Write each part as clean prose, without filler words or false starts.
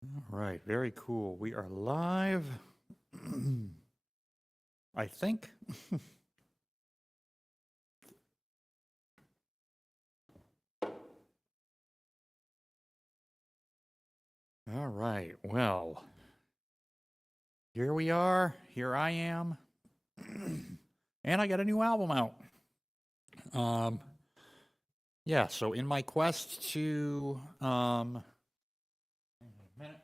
All right, very cool. We are live. I think. All right, well, here we are. Here I am. And I got a new album out. Um, yeah, so in my quest to hang on a minute.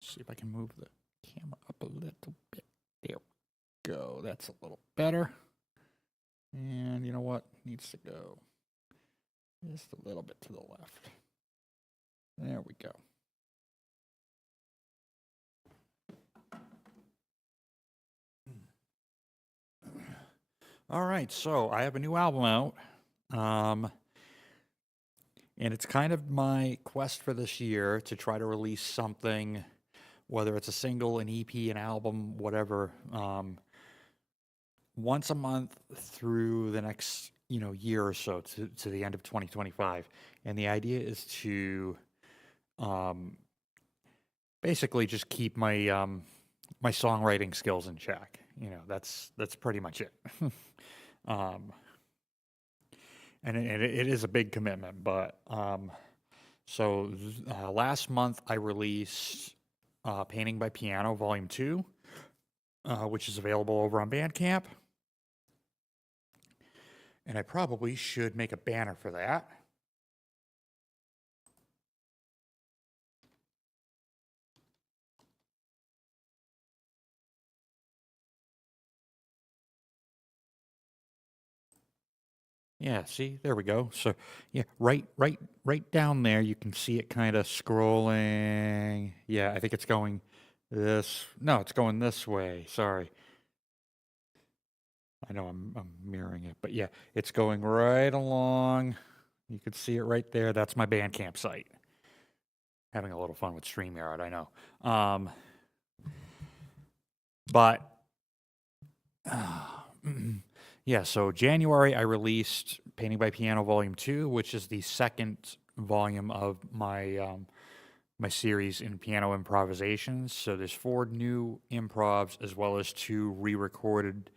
See if I can move the camera up a little bit. There we go. That's a little better. And you know what? Needs to go just a little bit to the left. There we go. All right, so I have a new album out. And it's kind of my quest for this year to try to release something, whether it's a single, an EP, an album, whatever, once a month through the next, year or so to the end of 2025. And the idea is to um, basically just keep my songwriting skills in check. That's pretty much it. um, and it is a big commitment, but last month I released Painting by Piano Volume 2, which is available over on BandCamp. And I probably should make a banner for that. Yeah, see, there we go. So, yeah, right down there, you can see it kind of scrolling. Yeah, I think it's going this. No, it's going this way. Sorry. I know I'm mirroring it, but yeah, it's going right along. You can see it right there. That's my BandCamp site. Having a little fun with StreamYard, I know. But yeah, so January I released Painting by Piano Volume 2, which is the second volume of my series in piano improvisations. So there's 4 new improvs as well as 2 re-recorded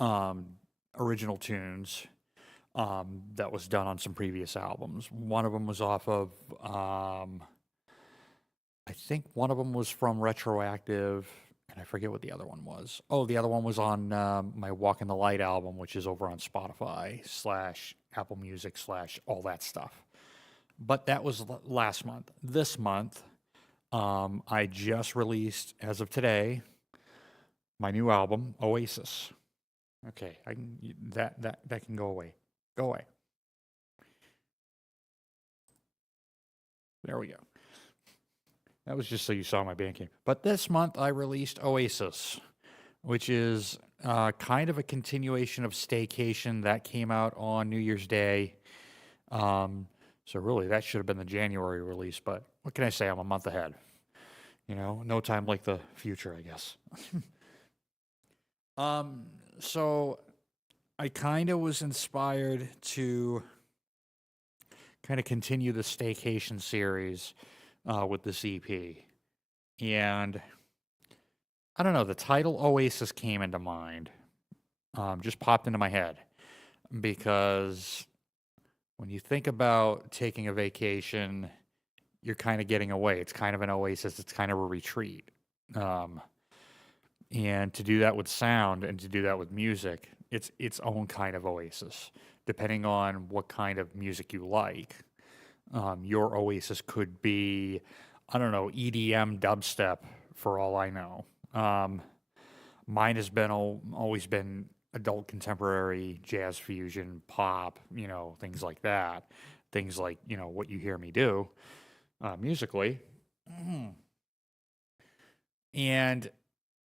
original tunes that was done on some previous albums. One of them was off of I think one of them was from Retroactive, and I forget what the other one was. Oh, the other one was on my Walk in the Light album, which is over on Spotify / Apple Music / all that stuff. But that was last month. This month, I just released, as of today, my new album, Oasis. Okay, that can go away. Go away. There we go. That was just so you saw my Bandcamp. But this month I released Oasis, which is kind of a continuation of Staycation that came out on New Year's Day. So really, that should have been the January release. But what can I say? I'm a month ahead. No time like the future, I guess. So I kind of was inspired to kind of continue the Staycation series with this EP. And I don't know, the title Oasis came into mind, just popped into my head. Because when you think about taking a vacation, you're kind of getting away. It's kind of an oasis, it's kind of a retreat. And to do that with sound and to do that with music, it's its own kind of oasis, depending on what kind of music you like. Your oasis could be, I don't know, EDM dubstep for all I know. Mine has been always been adult contemporary, jazz fusion, pop, things like that. Things like, what you hear me do musically. And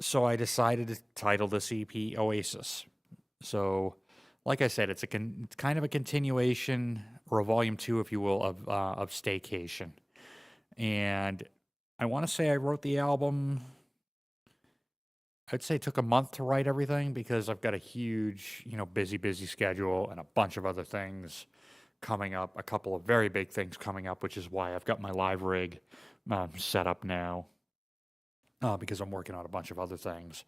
so I decided to title this EP Oasis. So, like I said, it's kind of a continuation or a volume 2, if you will, of Staycation. And I want to say I wrote the album. I'd say it took a month to write everything because I've got a huge, busy schedule and a bunch of other things coming up, a couple of very big things coming up, which is why I've got my live rig set up now, because I'm working on a bunch of other things.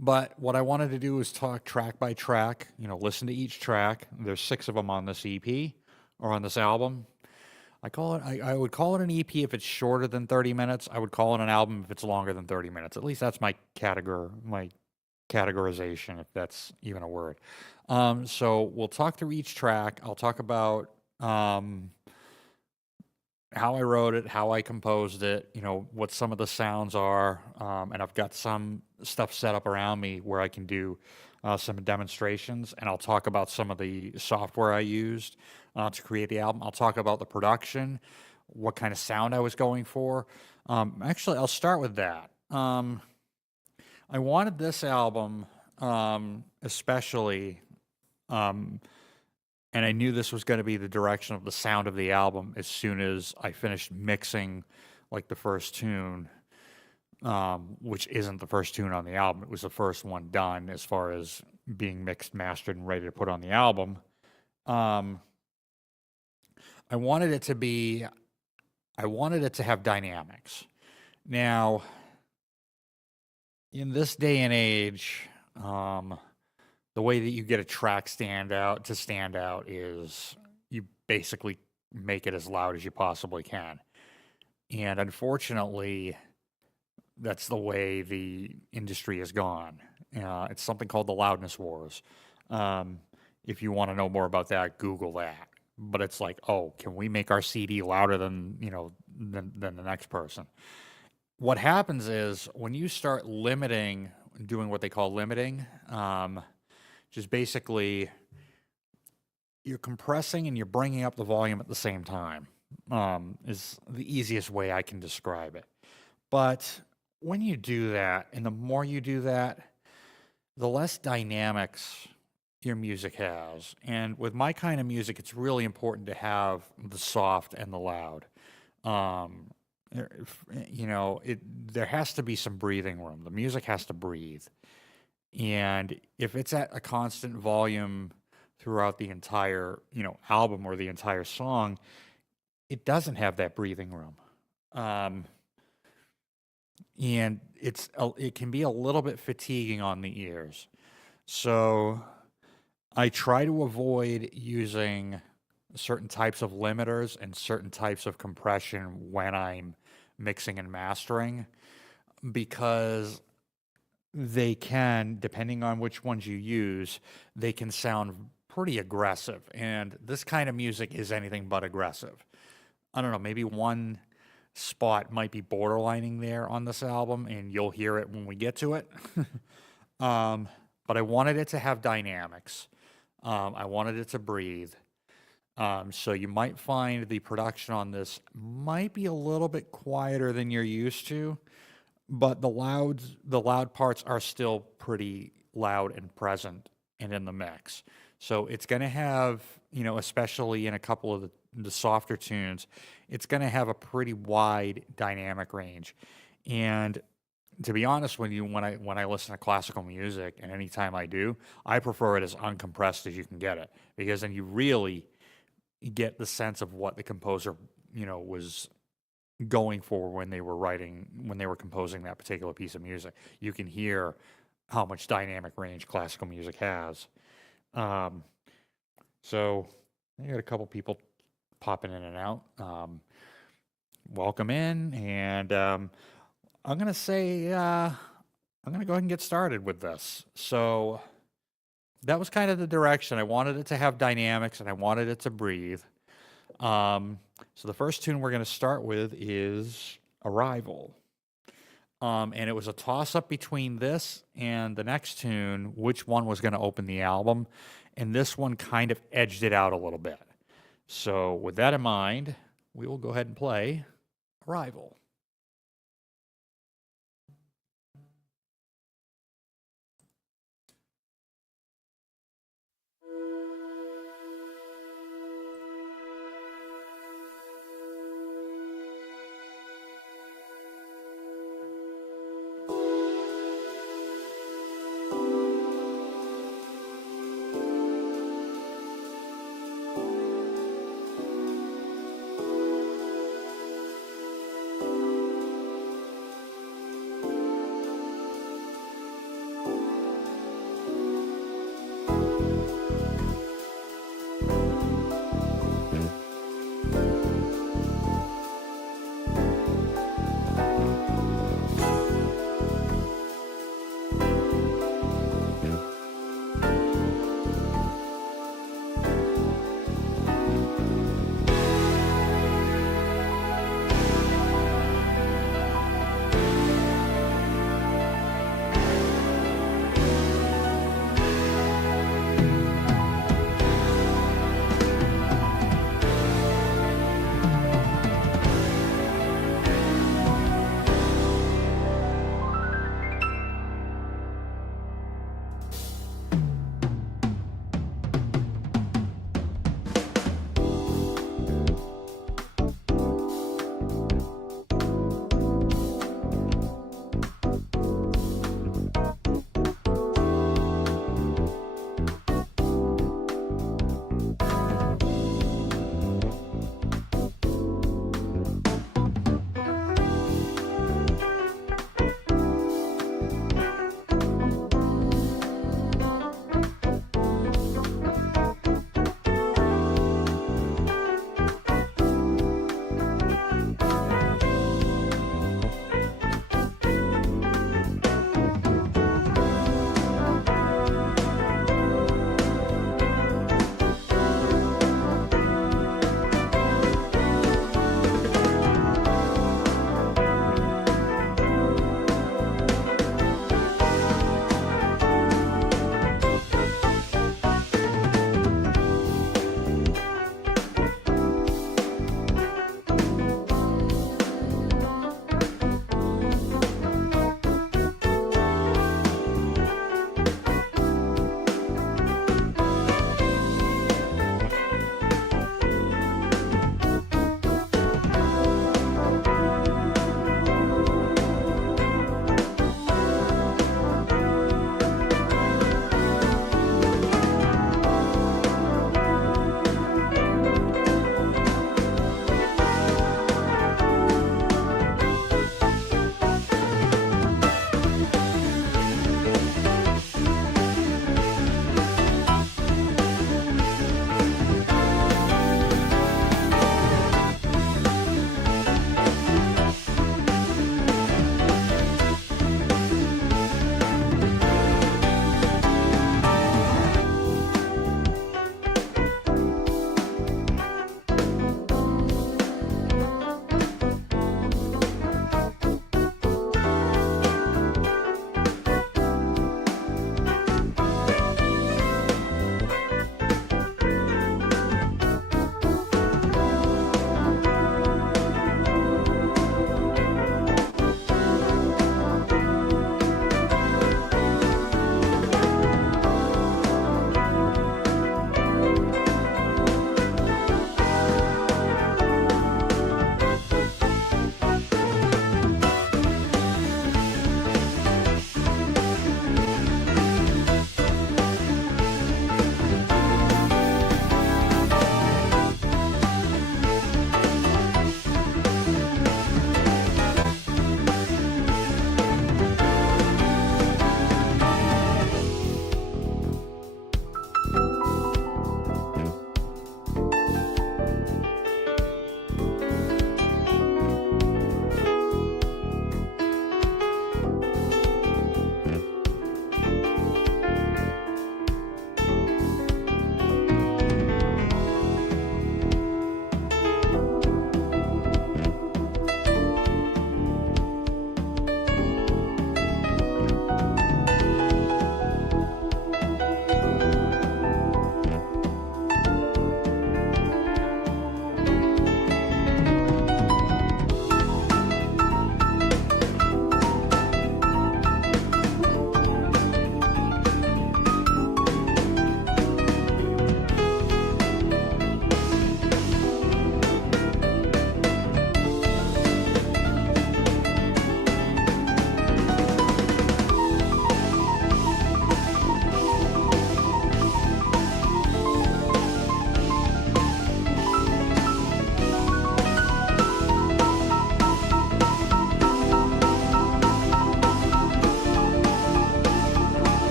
But what I wanted to do is talk track by track, listen to each track. There's 6 of them on this EP or on this album. I would call it an EP if it's shorter than 30 minutes. I would call it an album if it's longer than 30 minutes. At least that's my categorization, if that's even a word. So we'll talk through each track. I'll talk about how I wrote it, how I composed it, what some of the sounds are, and I've got some stuff set up around me where I can do some demonstrations, and I'll talk about some of the software I used to create the album. I'll talk about the production, what kind of sound I was going for. Actually, I'll start with that. I wanted this album, especially, and I knew this was going to be the direction of the sound of the album as soon as I finished mixing, like, the first tune, which isn't the first tune on the album. It was the first one done as far as being mixed, mastered, and ready to put on the album. I wanted it to have dynamics. Now, in this day and age, the way that you get a track stand out is you basically make it as loud as you possibly can. And unfortunately, that's the way the industry has gone. It's something called the loudness wars. If you want to know more about that, Google that. But it's like, oh, can we make our CD louder than the next person? What happens is when you start doing what they call limiting, just basically you're compressing and you're bringing up the volume at the same time, is the easiest way I can describe it. But when you do that, and the more you do that, the less dynamics your music has. And with my kind of music, it's really important to have the soft and the loud. There has to be some breathing room. The music has to breathe. And if it's at a constant volume throughout the entire, album or the entire song, it doesn't have that breathing room. And it can be a little bit fatiguing on the ears. So I try to avoid using certain types of limiters and certain types of compression when I'm mixing and mastering, because they can, depending on which ones you use, they can sound pretty aggressive. And this kind of music is anything but aggressive. I don't know, maybe one spot might be borderlining there on this album, and you'll hear it when we get to it. But I wanted it to have dynamics. I wanted it to breathe. So you might find the production on this might be a little bit quieter than you're used to, but the loud parts are still pretty loud and present and in the mix. So it's going to have, especially in a couple of the softer tunes, it's going to have a pretty wide dynamic range. And to be honest with you, when I listen to classical music, and anytime I do, I prefer it as uncompressed as you can get it, because then you really get the sense of what the composer, was going for when they were composing that particular piece of music. You can hear how much dynamic range classical music has. So I got a couple people popping in and out. Welcome in, and I'm gonna say I'm gonna go ahead and get started with this. So that was kind of the direction. I wanted it to have dynamics, and I wanted it to breathe. So the first tune we're going to start with is Arrival. And it was a toss-up between this and the next tune, which one was going to open the album. And this one kind of edged it out a little bit. So with that in mind, we will go ahead and play Arrival.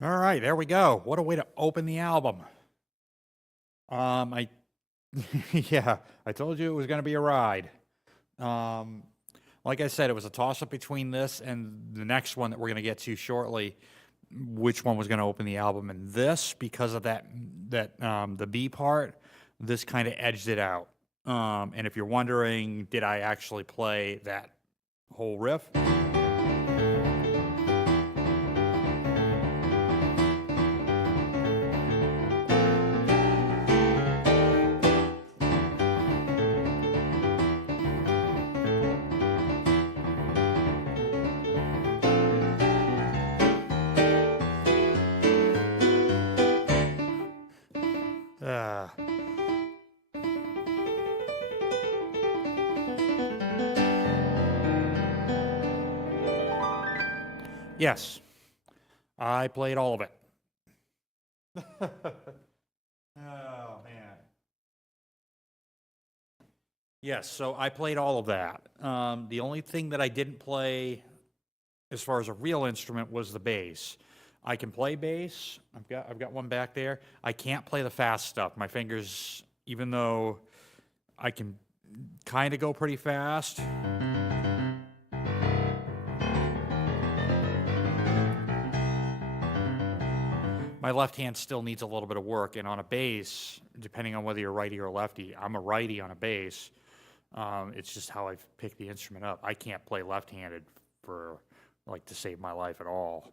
All right, there we go. What a way to open the album. I yeah, I told you it was going to be a ride. Um, like I said, it was a toss up between this and the next one that we're going to get to shortly. Which one was going to open the album? And this, because of that the B part, this kind of edged it out. And if you're wondering, did I actually play that whole riff? Uh, yes, I played all of it. Oh, man. Yes, so I played all of that. The only thing that I didn't play as far as a real instrument was the bass. I can play bass. I've got one back there. I can't play the fast stuff. My fingers, even though I can kind of go pretty fast. My left hand still needs a little bit of work, and on a bass, depending on whether you're righty or lefty, I'm a righty on a bass. It's just how I've picked the instrument up. I can't play left-handed for like to save my life at all.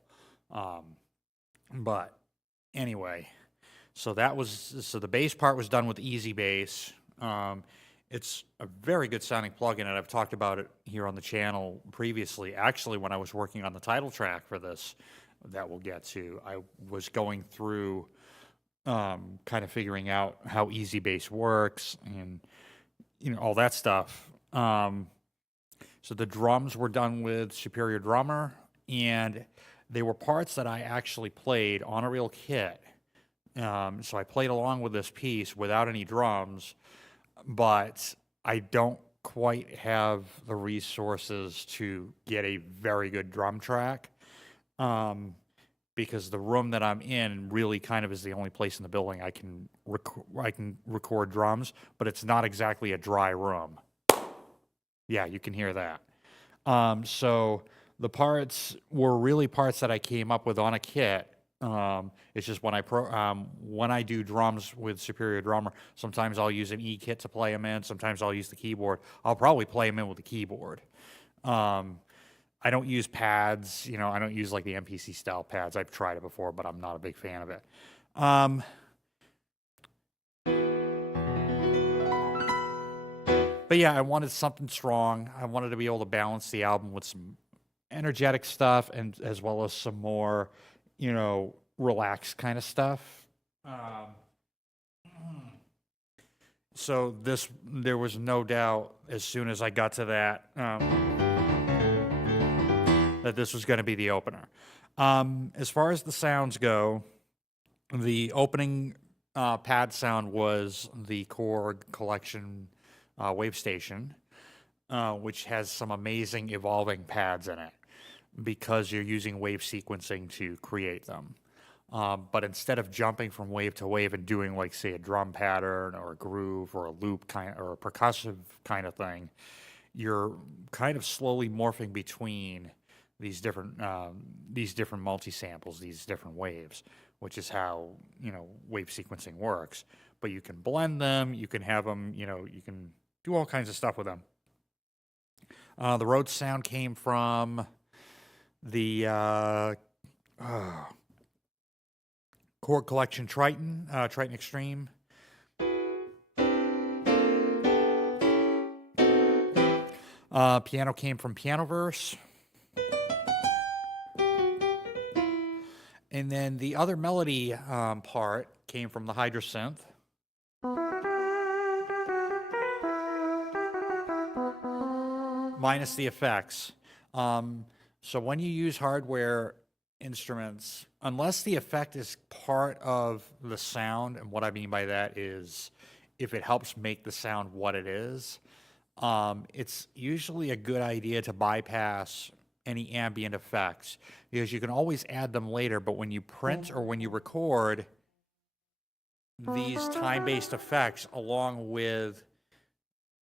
But anyway, so the bass part was done with Easy Bass. It's a very good sounding plugin, and I've talked about it here on the channel previously. Actually, when I was working on the title track for this, that we'll get to, I was going through kind of figuring out how Easy Bass works and all that stuff. So the drums were done with Superior Drummer, and they were parts that I actually played on a real kit. So I played along with this piece without any drums, but I don't quite have the resources to get a very good drum track. Because the room that I'm in really kind of is the only place in the building I can record drums, but it's not exactly a dry room. Yeah, you can hear that. So the parts were really parts that I came up with on a kit. It's just when I do drums with Superior Drummer, sometimes I'll use an E kit to play them in. Sometimes I'll use the keyboard. I'll probably play them in with the keyboard. I don't use pads, I don't use like the MPC style pads. I've tried it before, but I'm not a big fan of it. But yeah, I wanted something strong. I wanted to be able to balance the album with some energetic stuff and as well as some more, relaxed kind of stuff. So there was no doubt as soon as I got to that, that this was going to be the opener. As far as the sounds go, the opening pad sound was the Korg Collection Wave Station, which has some amazing evolving pads in it because you're using wave sequencing to create them. But instead of jumping from wave to wave and doing like, say, a drum pattern or a groove or a loop or a percussive kind of thing, you're kind of slowly morphing between these different multi-samples, these different waves, which is how, wave sequencing works. But you can blend them, you can have them, you can do all kinds of stuff with them. The Rhodes sound came from the Korg Collection Triton Extreme. Piano came from Pianoverse. And then the other melody part came from the Hydrasynth. Minus the effects. So when you use hardware instruments, unless the effect is part of the sound, and what I mean by that is if it helps make the sound what it is, it's usually a good idea to bypass any ambient effects, because you can always add them later, but when you print or when you record these time-based effects along with,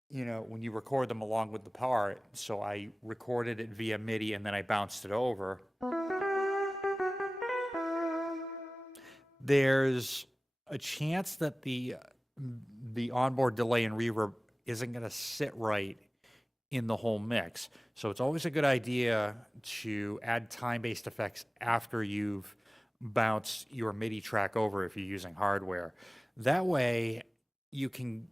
when you record them along with the part, so I recorded it via MIDI and then I bounced it over, there's a chance that the onboard delay and reverb isn't going to sit right in the whole mix. So it's always a good idea to add time-based effects after you've bounced your MIDI track over if you're using hardware. That way you can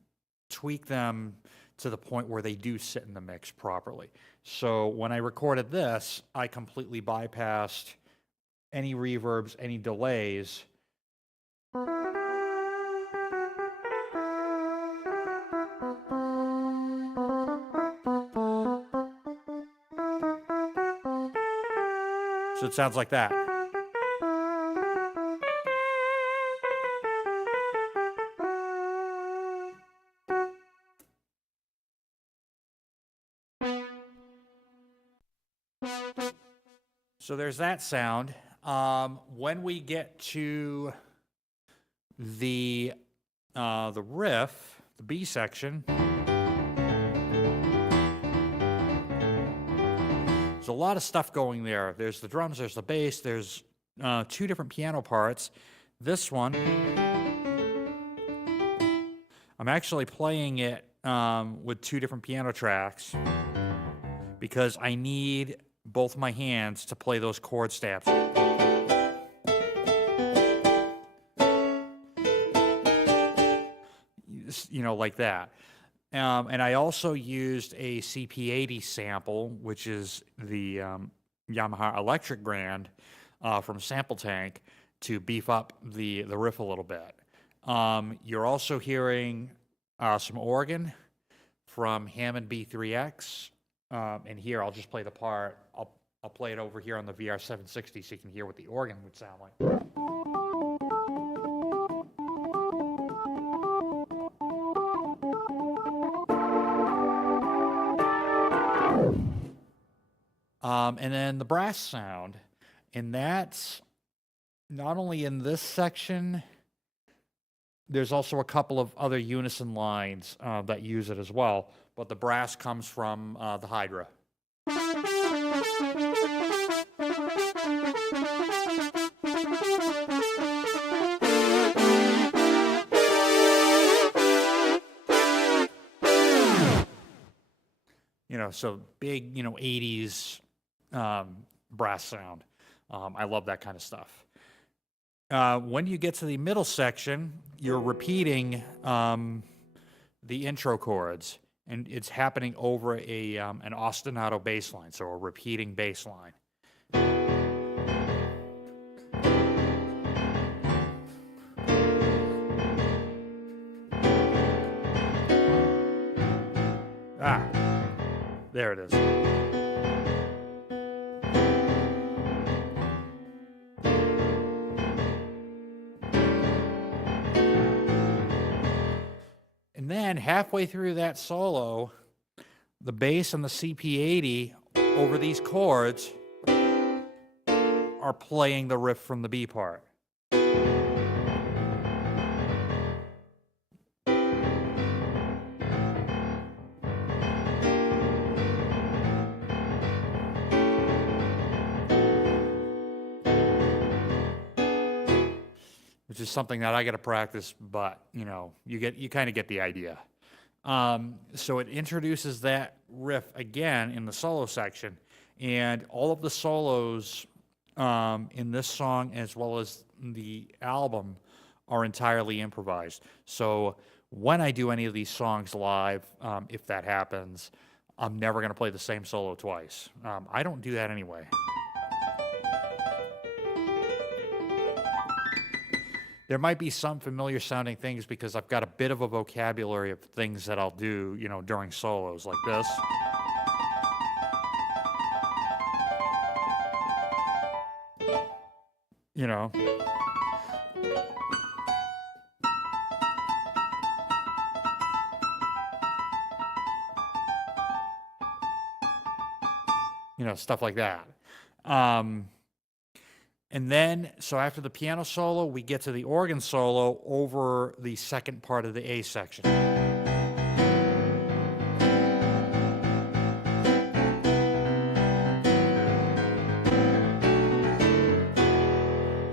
tweak them to the point where they do sit in the mix properly. So when I recorded this, I completely bypassed any reverbs, any delays. So it sounds like that. So there's that sound. When we get to the riff, the B section, there's a lot of stuff going there. There's the drums, there's the bass, there's 2 different piano parts. This one, I'm actually playing it with 2 different piano tracks because I need both my hands to play those chord stamps. Like that. And I also used a CP80 sample, which is the Yamaha electric brand from Sample Tank, to beef up the riff a little bit. You're also hearing some organ from Hammond B3X. And here, I'll just play the part. I'll play it over here on the VR760 so you can hear what the organ would sound like. And then the brass sound, and that's not only in this section, there's also a couple of other unison lines that use it as well, but the brass comes from the Hydra. So big, 80s brass sound. I love that kind of stuff. When you get to the middle section, you're repeating the intro chords, and it's happening over an ostinato bass line, so a repeating bass line. There it is. And then halfway through that solo, the bass and the CP80 over these chords are playing the riff from the B part. Which is something that I got to practice, but you kind of get the idea. So it introduces that riff again in the solo section, and all of the solos in this song as well as the album are entirely improvised. So when I do any of these songs live, if that happens, I'm never going to play the same solo twice. I don't do that anyway. There might be some familiar sounding things because I've got a bit of a vocabulary of things that I'll do, during solos like this. stuff like that. And then, so after the piano solo, we get to the organ solo over the second part of the A section.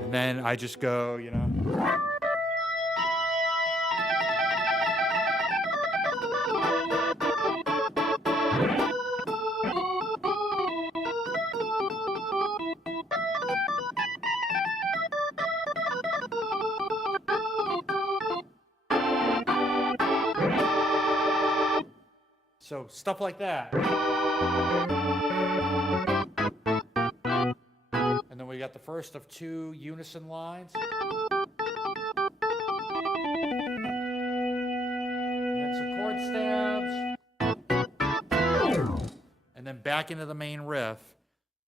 And then I just go, So stuff like that. And then we got the first of 2 unison lines. And then some chord stabs. And then back into the main riff.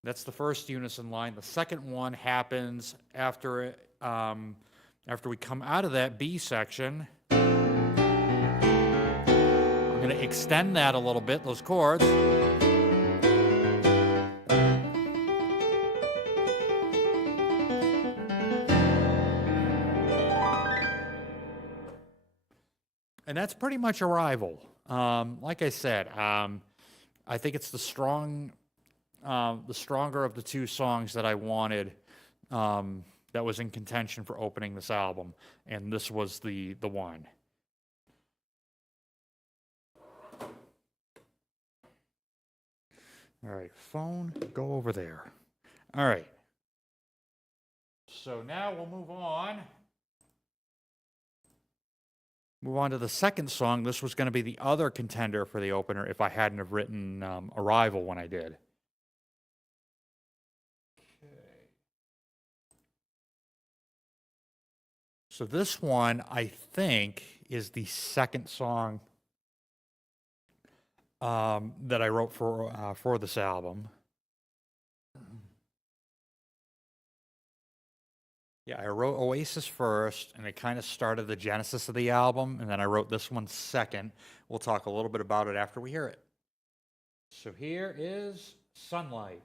That's the first unison line. The second one happens after we come out of that B section. I'm going to extend that a little bit, those chords. And that's pretty much Arrival. Like I said, I think it's the stronger of the 2 songs that I wanted, that was in contention for opening this album, and this was the one. All right, phone, go over there. All right. So now we'll move on. Move on to the second song. This was going to be the other contender for the opener if I hadn't have written Arrival when I did. Okay. So this one, I think, is the second song that I wrote for this album. Yeah, I wrote Oasis first, and it kind of started the genesis of the album, and then I wrote this one second. We'll talk a little bit about it after we hear it. So here is Sunlight.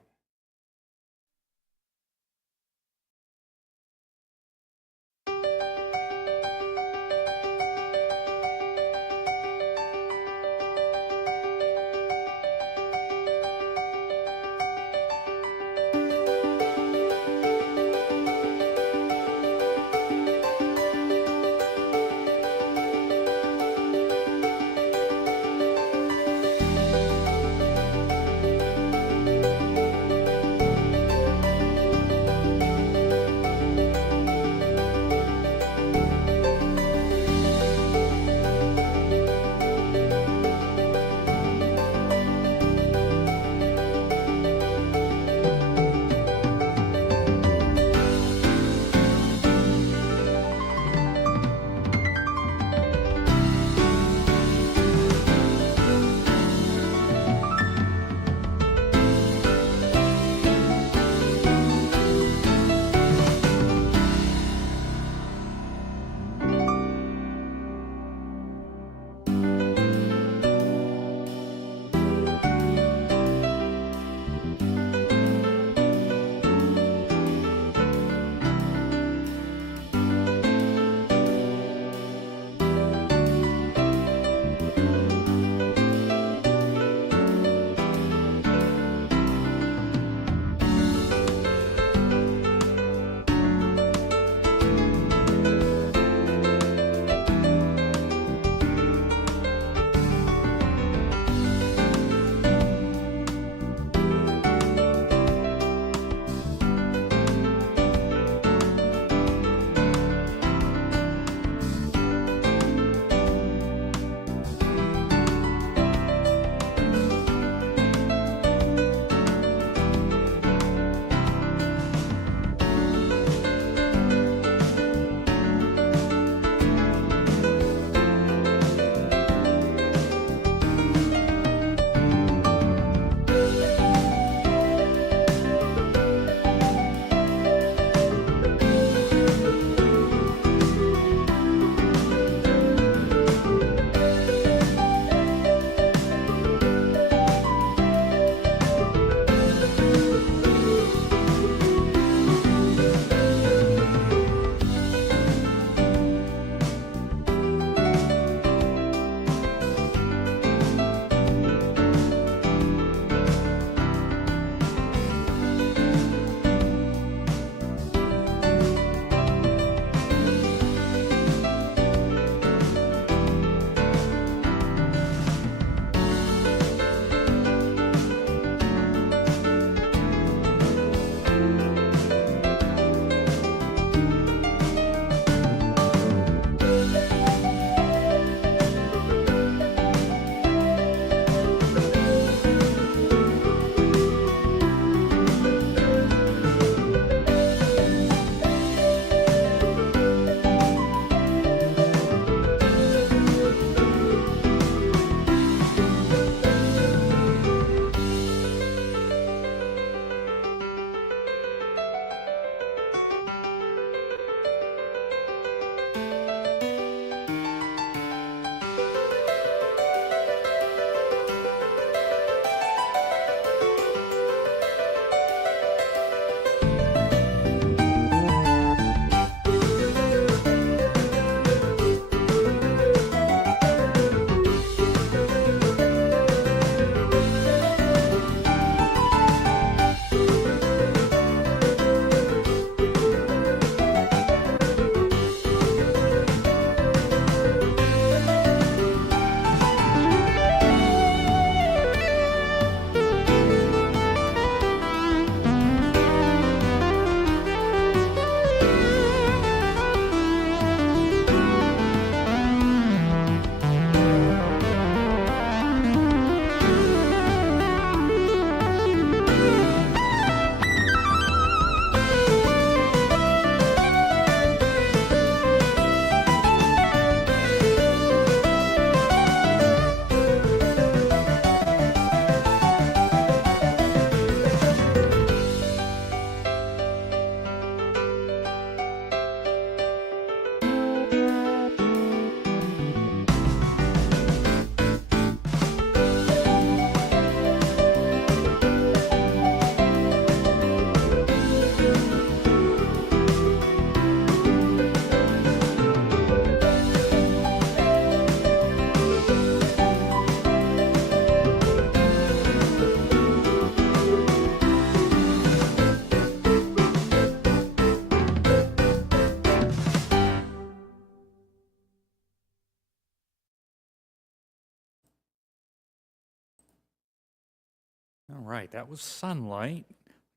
right, that was Sunlight.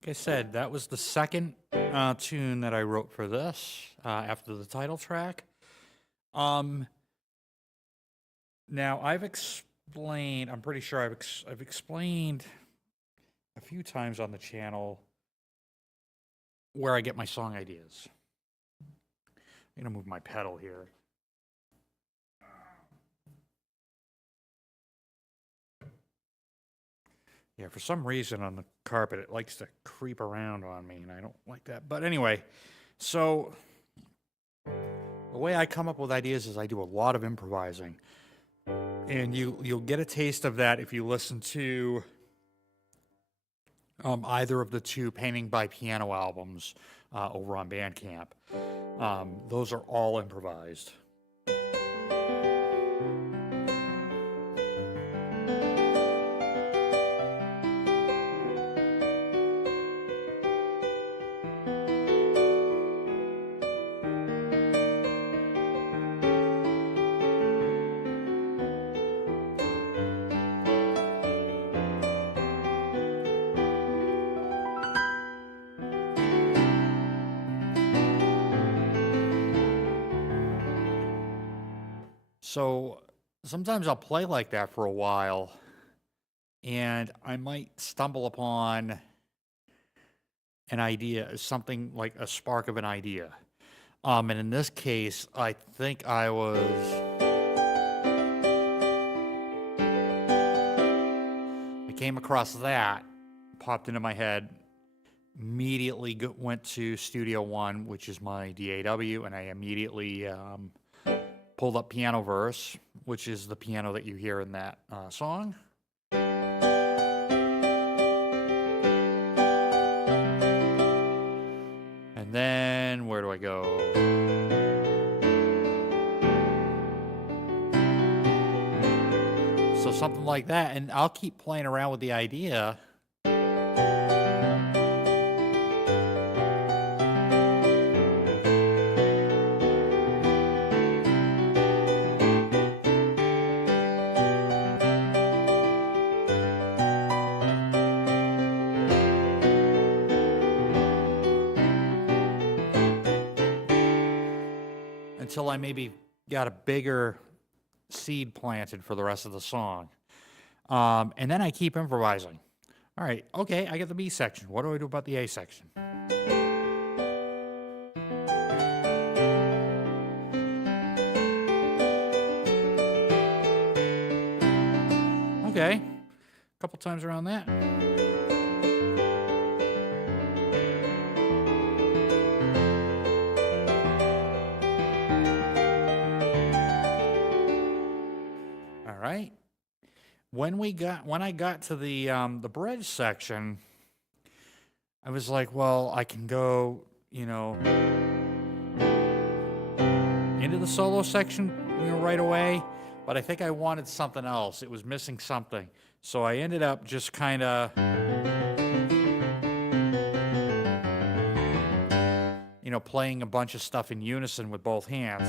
Like I said, that was the second tune that I wrote for this after the title track. Now I've explained. I'm pretty sure I've explained a few times on the channel where I get my song ideas. I'm gonna move my pedal here. Yeah, for some reason on the carpet it likes to creep around on me, and I don't like that. But anyway, so the way I come up with ideas is I do a lot of improvising. And you'll get a taste of that if you listen to either of the two Painting by Piano albums over on BandCamp. Those are all improvised. So sometimes I'll play like that for a while, and I might stumble upon an idea, something like a spark of an idea. And in this case, I think I came across that, popped into my head, immediately went to Studio One, which is my DAW, and I immediately pulled up Piano Verse, which is the piano that you hear in that song. And then, where do I go? So something like that, and I'll keep playing around with the idea. Until I maybe got a bigger seed planted for the rest of the song. And then I keep improvising. All right, okay, I get the B section. What do I do about the A section? Okay, a couple times around that. Right. When I got to the bridge section, I was like, well, I can go, into the solo section, right away. But I think I wanted something else. It was missing something. So I ended up just kind of, playing a bunch of stuff in unison with both hands.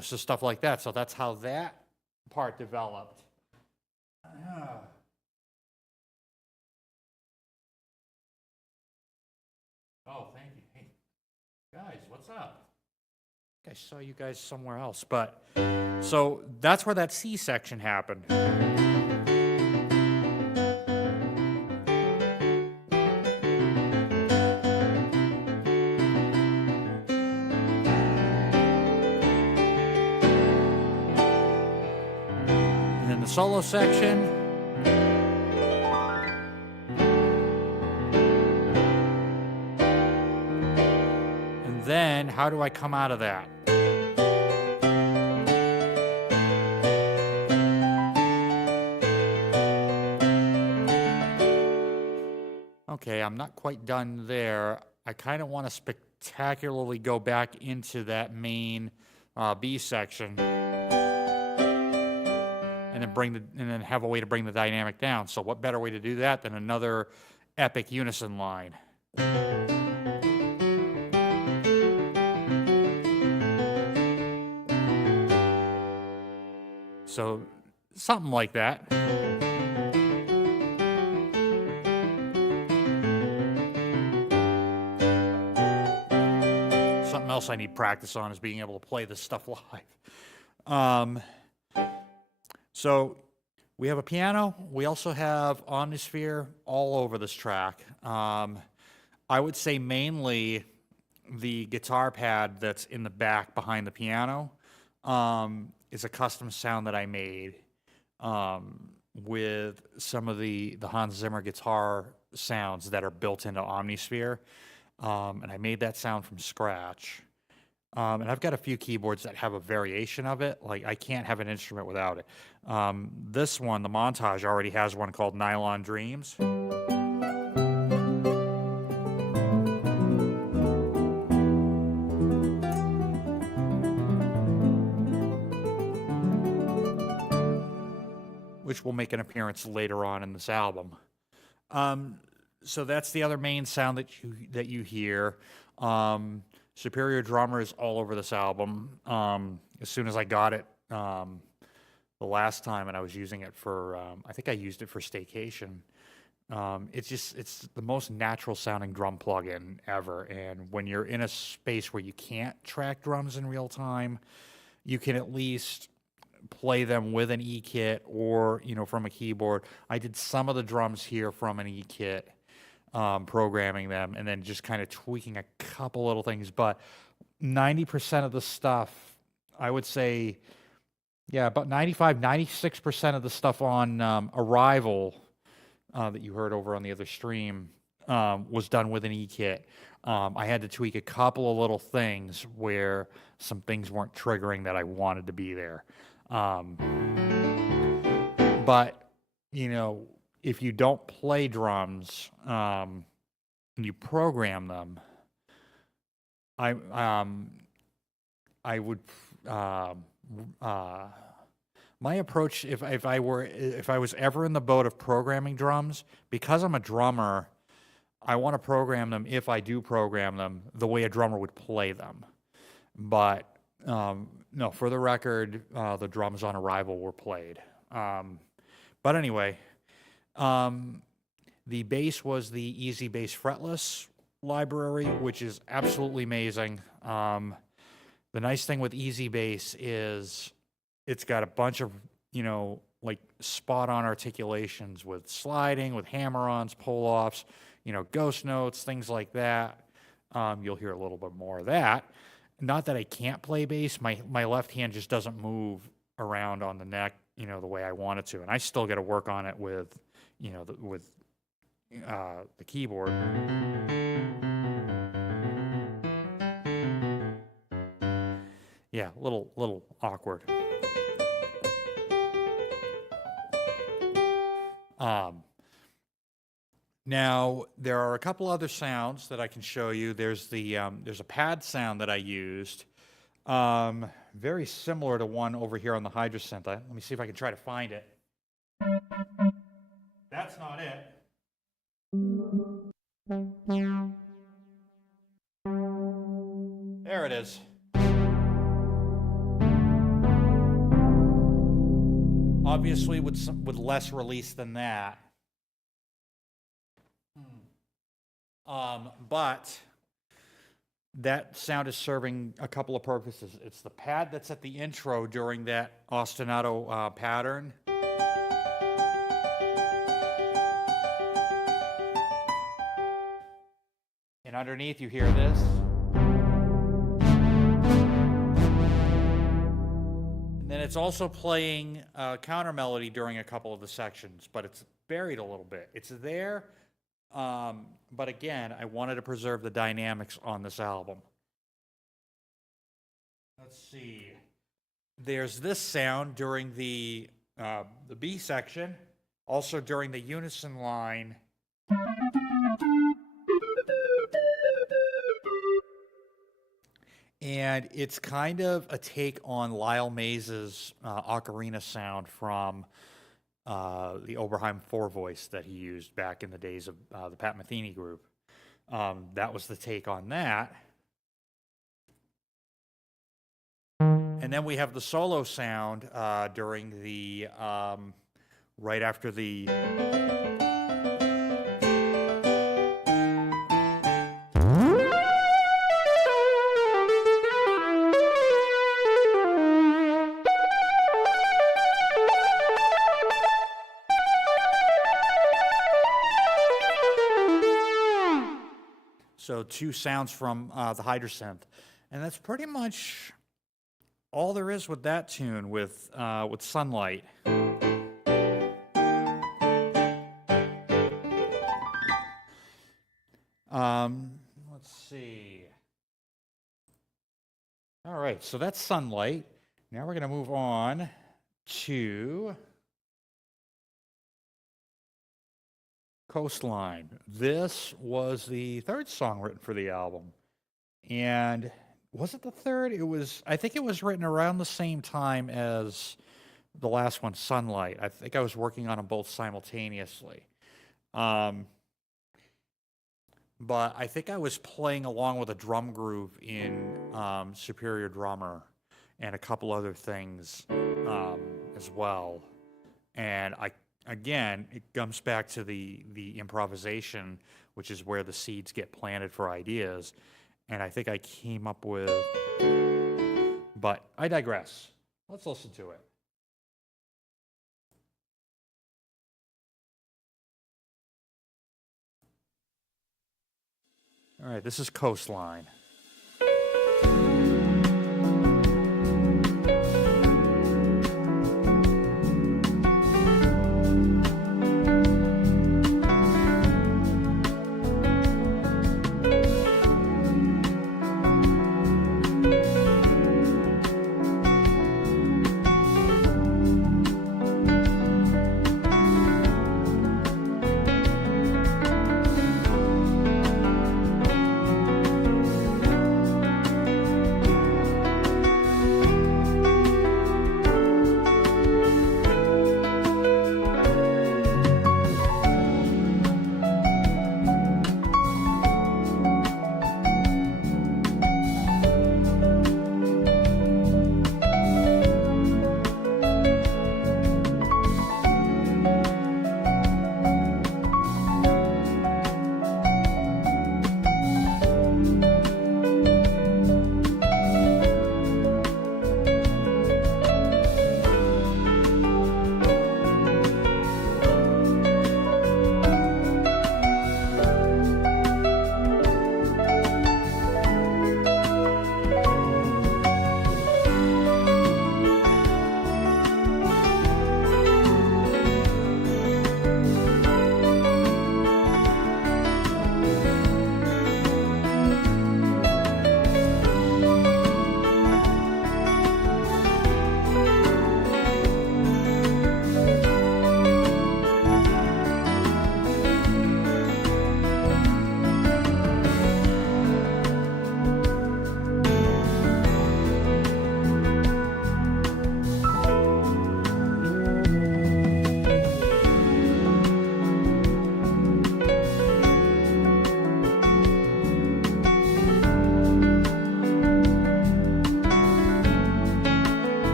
So stuff like that. So that's how that part developed. Oh, thank you. Hey, guys, what's up? I saw you guys somewhere else. But so that's where that C section happened. Solo section. And then, how do I come out of that? Okay, I'm not quite done there. I kind of want to spectacularly go back into that main B section. And then have a way to bring the dynamic down. So what better way to do that than another epic unison line? So something like that. Something else I need practice on is being able to play this stuff live. So we have a piano. We also have Omnisphere all over this track. I would say mainly the guitar pad that's in the back behind the piano is a custom sound that I made with some of the Hans Zimmer guitar sounds that are built into Omnisphere. And I made that sound from scratch. And I've got a few keyboards that have a variation of it. Like, I can't have an instrument without it. This one, the Montage, already has one called Nylon Dreams. Which will make an appearance later on in this album. So that's the other main sound that you hear. Superior Drummer is all over this album. As soon as I got it the last time, and I was using it for, I think I used it for Staycation. It's the most natural sounding drum plugin ever. And when you're in a space where you can't track drums in real time, you can at least play them with an E-kit or, from a keyboard. I did some of the drums here from an E-kit, programming them and then just kind of tweaking a couple little things. But 90% of the stuff, I would say, about 96% of the stuff on Arrival that you heard over on the other stream was done with an E-kit. I had to tweak a couple of little things where some things weren't triggering that I wanted to be there. But, if you don't play drums and you program them, I would my approach, if I was ever in the boat of programming drums, because I'm a drummer, I want to program them, if I do program them, the way a drummer would play them. But no, for the record, the drums on Arrival were played. But anyway, the bass was the Easy Bass Fretless library, which is absolutely amazing. The nice thing with Easy Bass is it's got a bunch of, like spot-on articulations with sliding, with hammer-ons, pull-offs, ghost notes, things like that. You'll hear a little bit more of that. Not that I can't play bass. My left hand just doesn't move around on the neck, the way I want it to. And I still got to work on it with, the keyboard. Yeah, a little awkward. Now there are a couple other sounds that I can show you. There's a pad sound that I used, very similar to one over here on the Hydrasynth. Let me see if I can try to find it. That's not it. There it is. Obviously, with less release than that. But that sound is serving a couple of purposes. It's the pad that's at the intro during that ostinato pattern. And underneath you hear this. And then it's also playing counter melody during a couple of the sections, but it's buried a little bit. It's there. But again, I wanted to preserve the dynamics on this album. Let's see. There's this sound during the B section, also during the unison line. And it's kind of a take on Lyle Mays's ocarina sound from the Oberheim 4-voice that he used back in the days of the Pat Metheny group. That was the take on that. And then we have the solo sound during the right after the. So 2 sounds from the Hydrosynth, and that's pretty much all there is with that tune with Sunlight. Let's see. All right, so that's Sunlight. Now we're going to move on to Coastline. This was the 3rd song written for the album. And was it the 3rd? I think it was written around the same time as the last one, Sunlight. I think I was working on them both simultaneously. But I think I was playing along with a drum groove in Superior Drummer and a couple other things as well. And again, it comes back to the improvisation, which is where the seeds get planted for ideas. And I think I came up with, but I digress. Let's listen to it. All right, this is Coastline.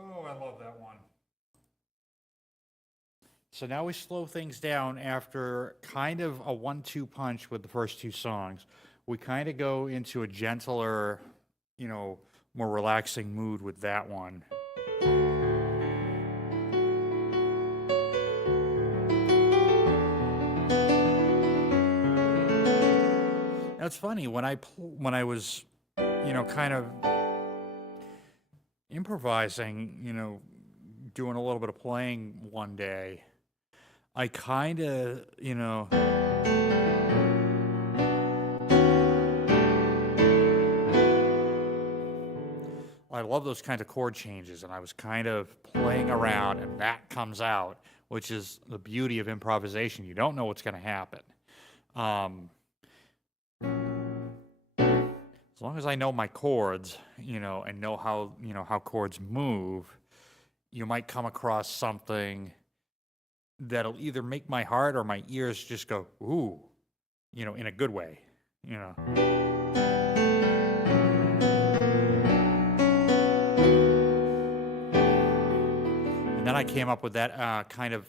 Oh, I love that one. So now we slow things down after kind of a 1-2 punch with the first two songs. We kind of go into a gentler, more relaxing mood with that one. That's funny, when I was, kind of improvising, doing a little bit of playing one day, I kind of, I love those kinds of chord changes, and I was kind of playing around, and that comes out, which is the beauty of improvisation. You don't know what's going to happen. As long as I know my chords, and know how chords move, you might come across something that'll either make my heart or my ears just go, ooh, in a good way, And then I came up with that kind of,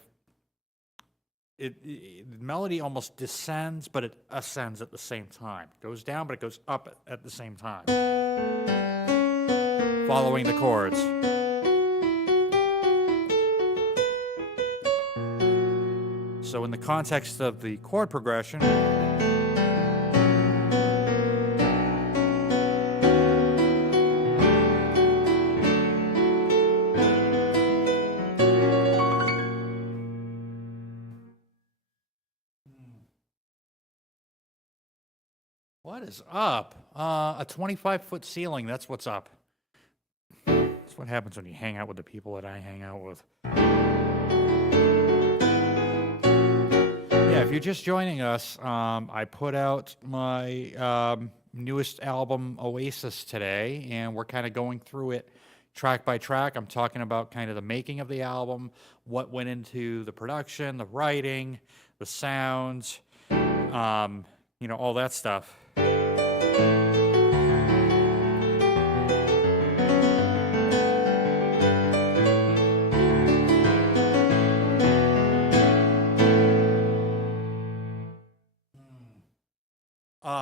the melody almost descends, but it ascends at the same time. It goes down, but it goes up at the same time. Following the chords. So in the context of the chord progression, what is up? A 25-foot ceiling, that's what's up. That's what happens when you hang out with the people that I hang out with. Yeah, if you're just joining us, I put out my newest album, Oasis, today, and we're kind of going through it track by track. I'm talking about kind of the making of the album, what went into the production, the writing, the sounds, all that stuff.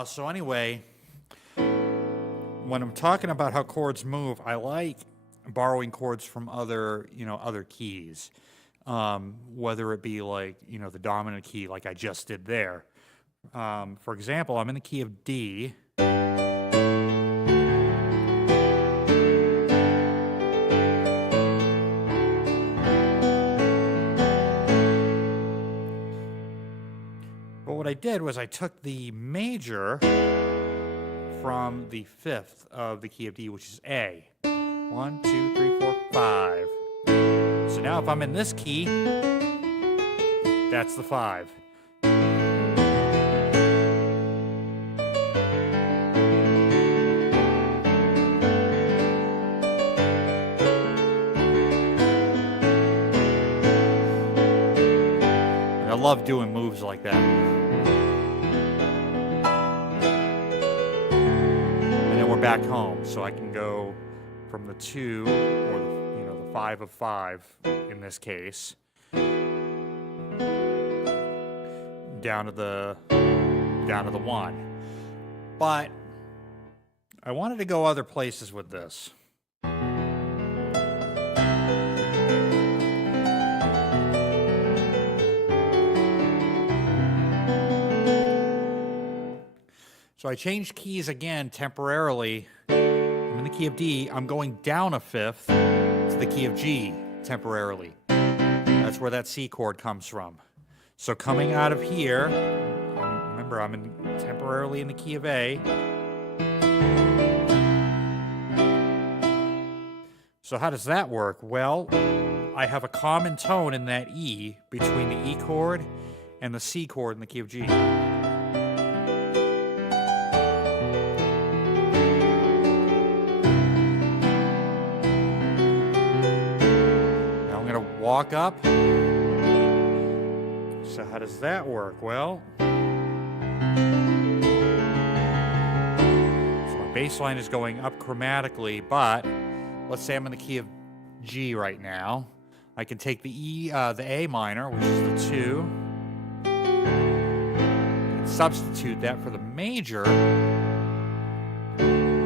So anyway, when I'm talking about how chords move, I like borrowing chords from other keys, whether it be like, the dominant key like I just did there. For example, I'm in the key of D. But what I did was I took the major from the fifth of the key of D, which is A. 1, 2, 3, 4, 5. So now if I'm in this key, that's the 5. I love doing moves like that. And then we're back home, so I can go from the 2 or the 5 of 5 in this case down to the 1. But I wanted to go other places with this. So I changed keys again temporarily. I'm in the key of D. I'm going down a fifth to the key of G temporarily. That's where that C chord comes from. So coming out of here, remember I'm temporarily in the key of A. So how does that work? Well, I have a common tone in that E between the E chord and the C chord in the key of G. Walk up. So how does that work? Well, so my bass line is going up chromatically, but let's say I'm in the key of G right now. I can take the A minor, which is the 2, and substitute that for the major.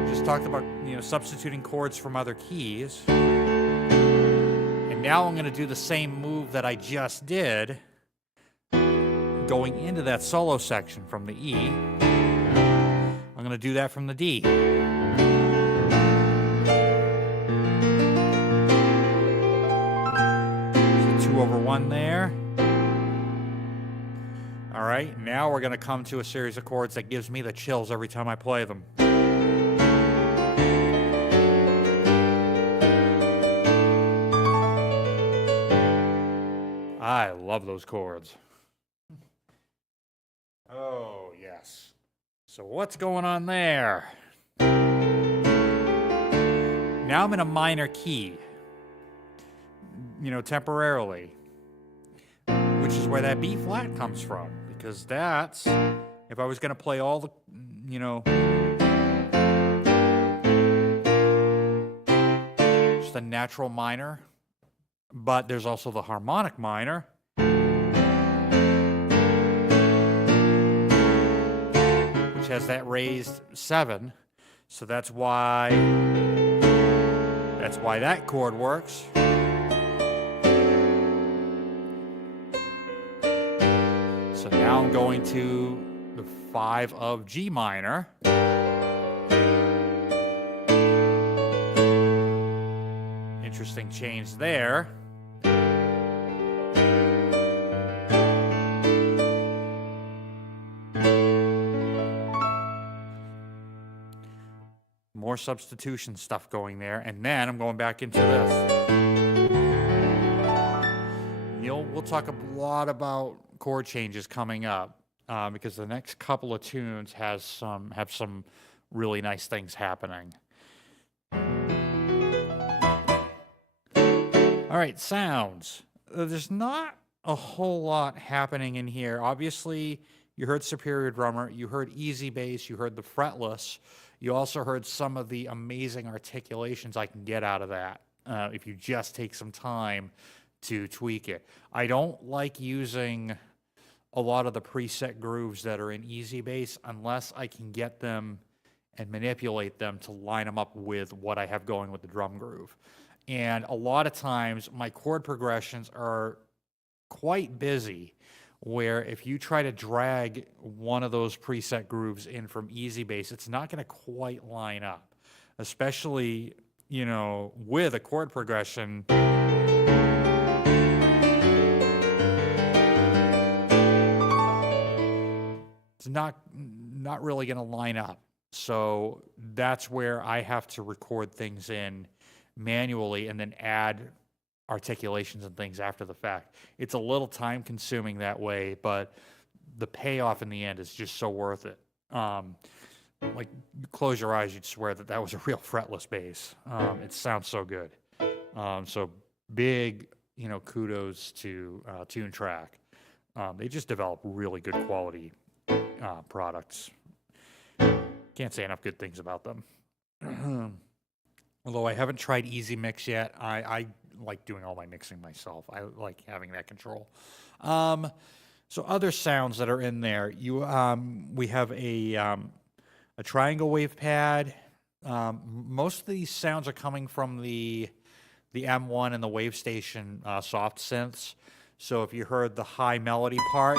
Just talked about, substituting chords from other keys. And now I'm going to do the same move that I just did, going into that solo section from the E. I'm going to do that from the D. So 2 over 1 there. All right, now we're going to come to a series of chords that gives me the chills every time I play them. I love those chords. Oh, yes. So what's going on there? Now I'm in a minor key, temporarily, which is where that B flat comes from, because that's, if I was going to play all the, just a natural minor, but there's also the harmonic minor, which has that raised 7. So that's why that chord works. So now I'm going to the 5 of G minor. Interesting change there. More substitution stuff going there, and then I'm going back into this. We'll talk a lot about chord changes coming up, because the next couple of tunes have some really nice things happening. All right, sounds. There's not a whole lot happening in here. Obviously, you heard Superior Drummer, you heard Easy Bass, you heard the fretless. You also heard some of the amazing articulations I can get out of that if you just take some time to tweak it. I don't like using a lot of the preset grooves that are in Easy Bass unless I can get them and manipulate them to line them up with what I have going with the drum groove. And a lot of times my chord progressions are quite busy, where if you try to drag one of those preset grooves in from Easy Bass, it's not going to quite line up, especially, with a chord progression. It's not really going to line up. So that's where I have to record things in manually and then add articulations and things after the fact. It's a little time consuming that way, but the payoff in the end is just so worth it. Like, you close your eyes, you'd swear that was a real fretless bass. It sounds so good. So big, kudos to Tune Track. They just develop really good quality products. Can't say enough good things about them. Although I haven't tried Easy Mix yet, I like doing all my mixing myself. I like having that control. So other sounds that are in there, we have a triangle wave pad. Most of these sounds are coming from the M1 and the Wave Station soft synths. So if you heard the high melody part,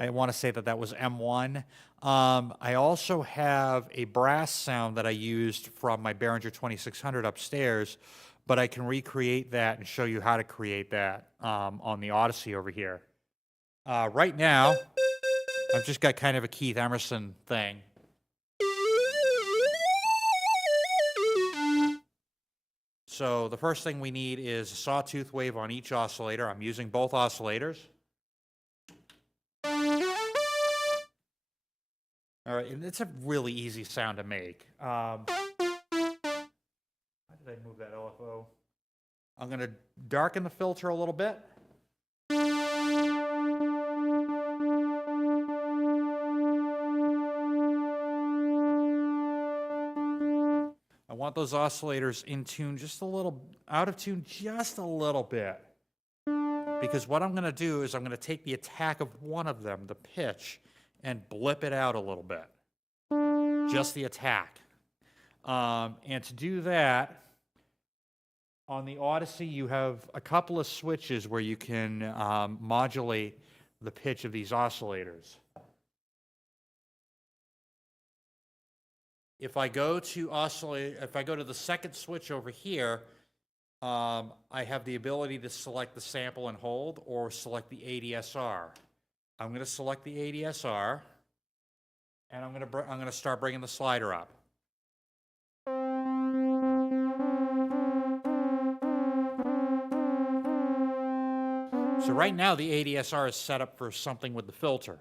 I want to say that was M1. I also have a brass sound that I used from my Behringer 2600 upstairs, but I can recreate that and show you how to create that on the Odyssey over here. Right now, I've just got kind of a Keith Emerson thing. So the first thing we need is a sawtooth wave on each oscillator. I'm using both oscillators. All right, and it's a really easy sound to make. How did I move that LFO? I'm going to darken the filter a little bit. I want those oscillators in tune just a little, out of tune just a little bit. Because what I'm going to do is I'm going to take the attack of one of them, the pitch, and blip it out a little bit. Just the attack. And to do that, on the Odyssey, you have a couple of switches where you can modulate the pitch of these oscillators. If I go to the second switch over here, I have the ability to select the sample and hold or select the ADSR. I'm going to select the ADSR, and I'm going to start bringing the slider up. So right now the ADSR is set up for something with the filter.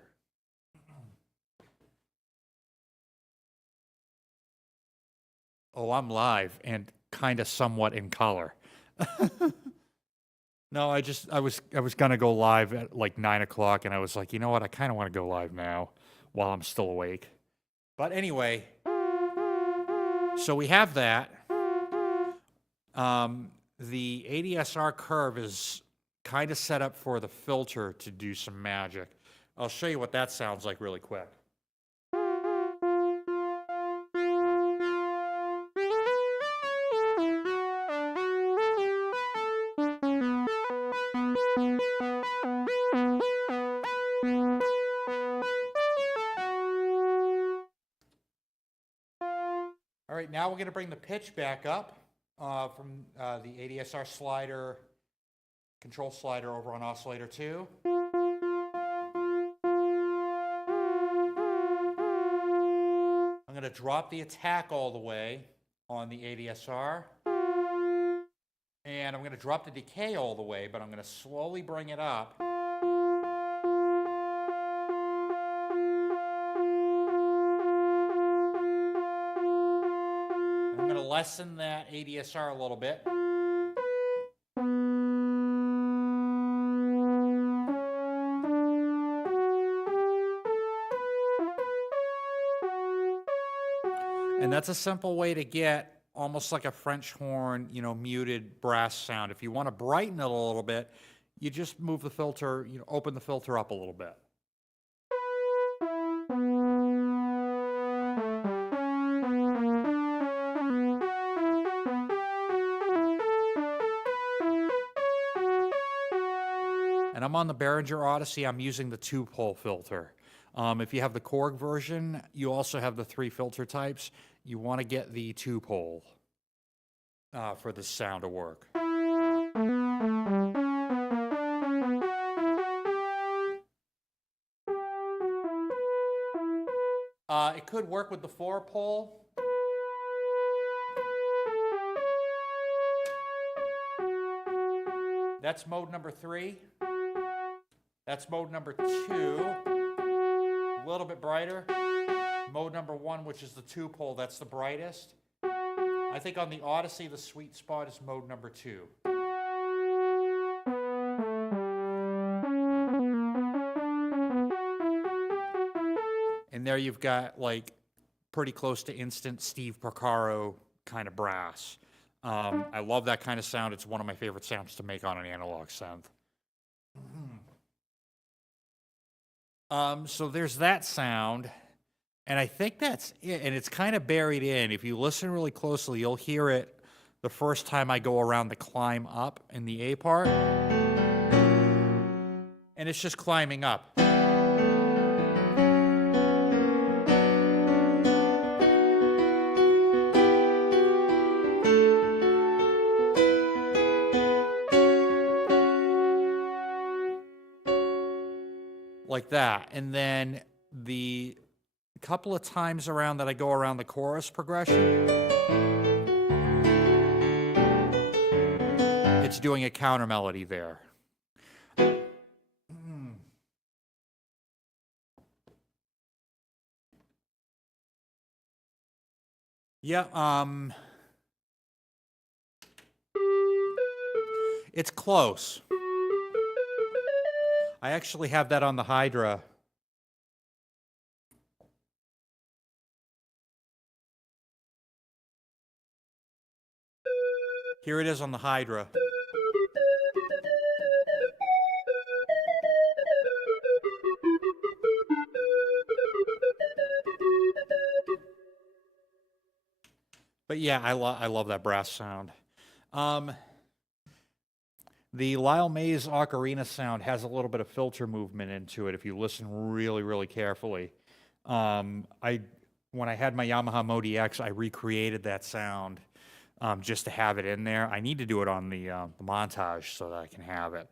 Oh, I'm live and kind of somewhat in color. No, I was gonna go live at like 9 o'clock, and I was like, you know what? I kind of want to go live now while I'm still awake. But anyway, so we have that. The ADSR curve is kind of set up for the filter to do some magic. I'll show you what that sounds like really quick. All right, now we're going to bring the pitch back up from the ADSR slider, control slider over on oscillator 2. I'm going to drop the attack all the way on the ADSR. And I'm going to drop the decay all the way, but I'm going to slowly bring it up. I'm going to lessen that ADSR a little bit. And that's a simple way to get almost like a French horn, muted brass sound. If you want to brighten it a little bit, you just move the filter, open the filter up a little bit. And I'm on the Behringer Odyssey. I'm using the 2-pole filter. If you have the Korg version, you also have the 3 filter types. You want to get the 2-pole for the sound to work. It could work with the 4-pole. That's mode number 3. That's mode number 2. A little bit brighter. Mode number 1, which is the 2-pole, that's the brightest. I think on the Odyssey, the sweet spot is mode number 2. And there you've got like pretty close to instant Steve Porcaro kind of brass. I love that kind of sound. It's one of my favorite sounds to make on an analog synth. So there's that sound, and I think that's it, and it's kind of buried in. If you listen really closely, you'll hear it the first time I go around the climb up in the A part, and it's just climbing up. Like that. And then the couple of times around that I go around the chorus progression, it's doing a counter melody there. Yeah, it's close. I actually have that on the Hydra. Here it is on the Hydra. But yeah, I love that brass sound. The Lyle Mays ocarina sound has a little bit of filter movement into it if you listen really, really carefully. When I had my Yamaha Modi X, I recreated that sound just to have it in there. I need to do it on the montage so that I can have it.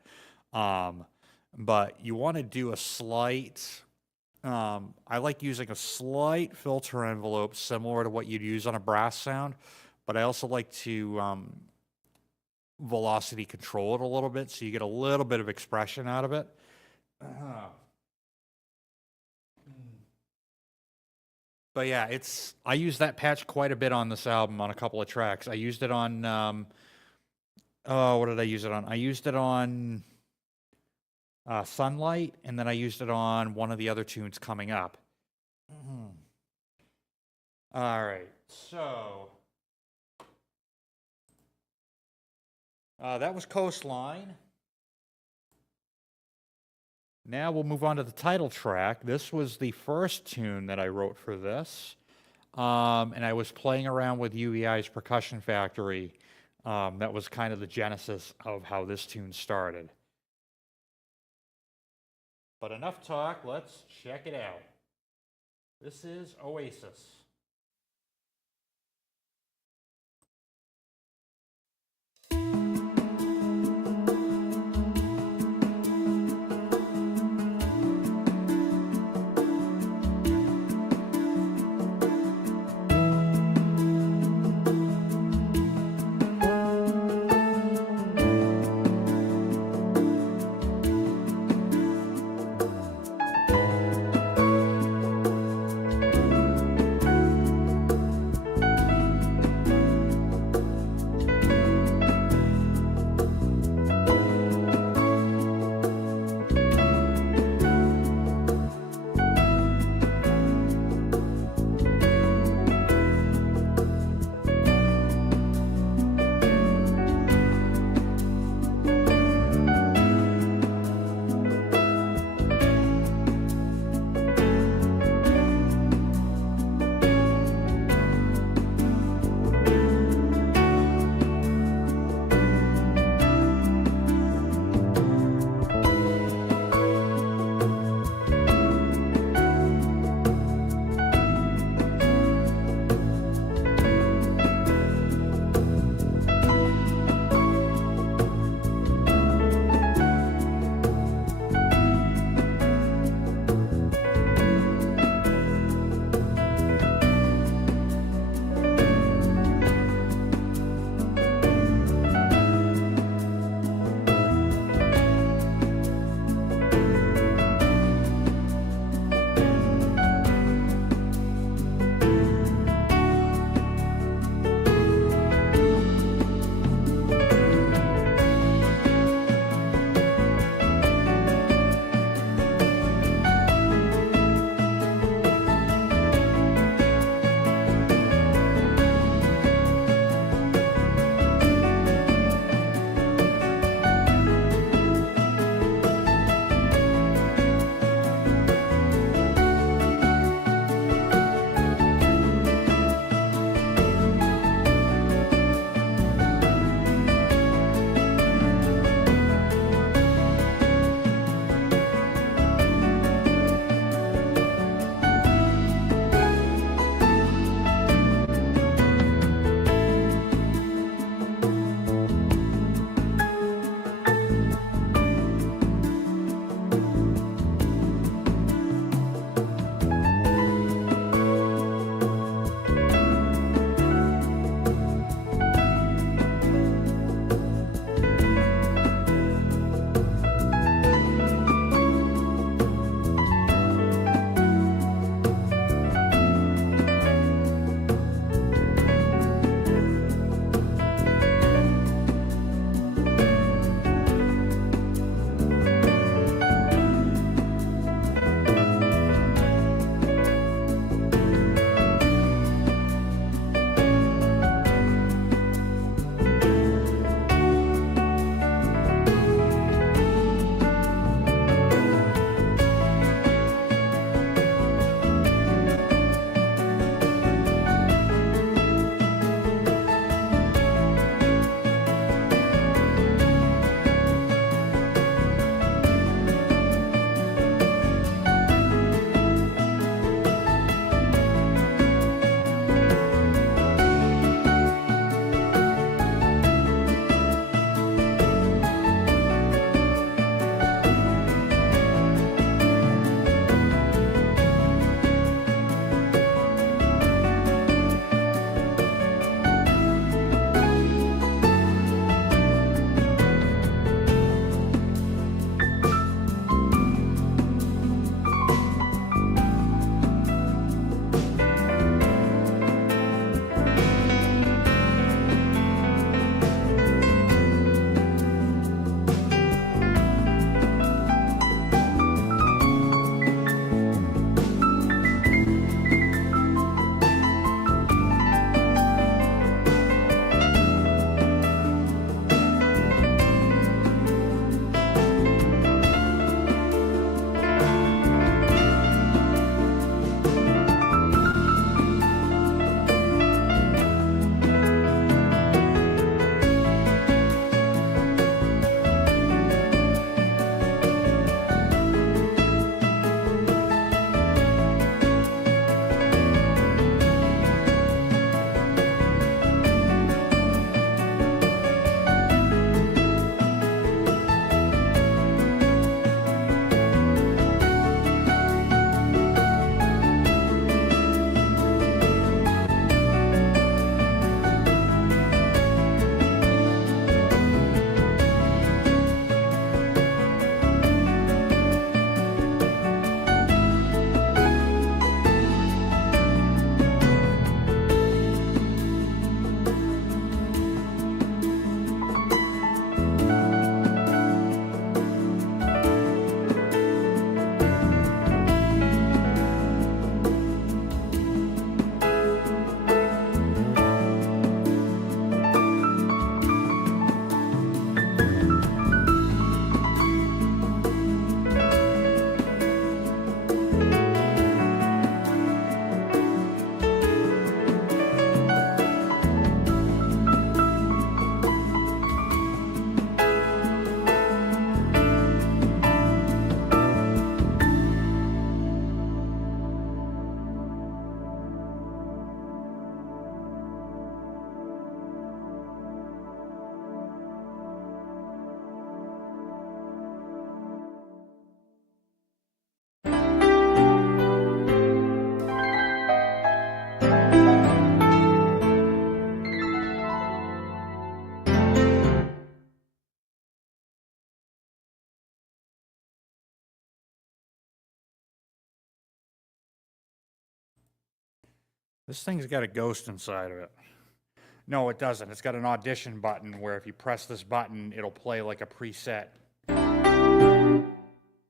But you want to do a slight... I like using a slight filter envelope similar to what you'd use on a brass sound, but I also like to velocity control it a little bit so you get a little bit of expression out of it. But yeah, I use that patch quite a bit on this album on a couple of tracks. I used it on what did I use it on? I used it on Sunlight, and then I used it on one of the other tunes coming up. All right, so that was Coastline. Now we'll move on to the title track. This was the first tune that I wrote for this, and I was playing around with UEI's Percussion Factory. That was kind of the genesis of how this tune started. But enough talk, let's check it out. This is Oasis. This thing's got a ghost inside of it. No, it doesn't. It's got an audition button where if you press this button, it'll play like a preset,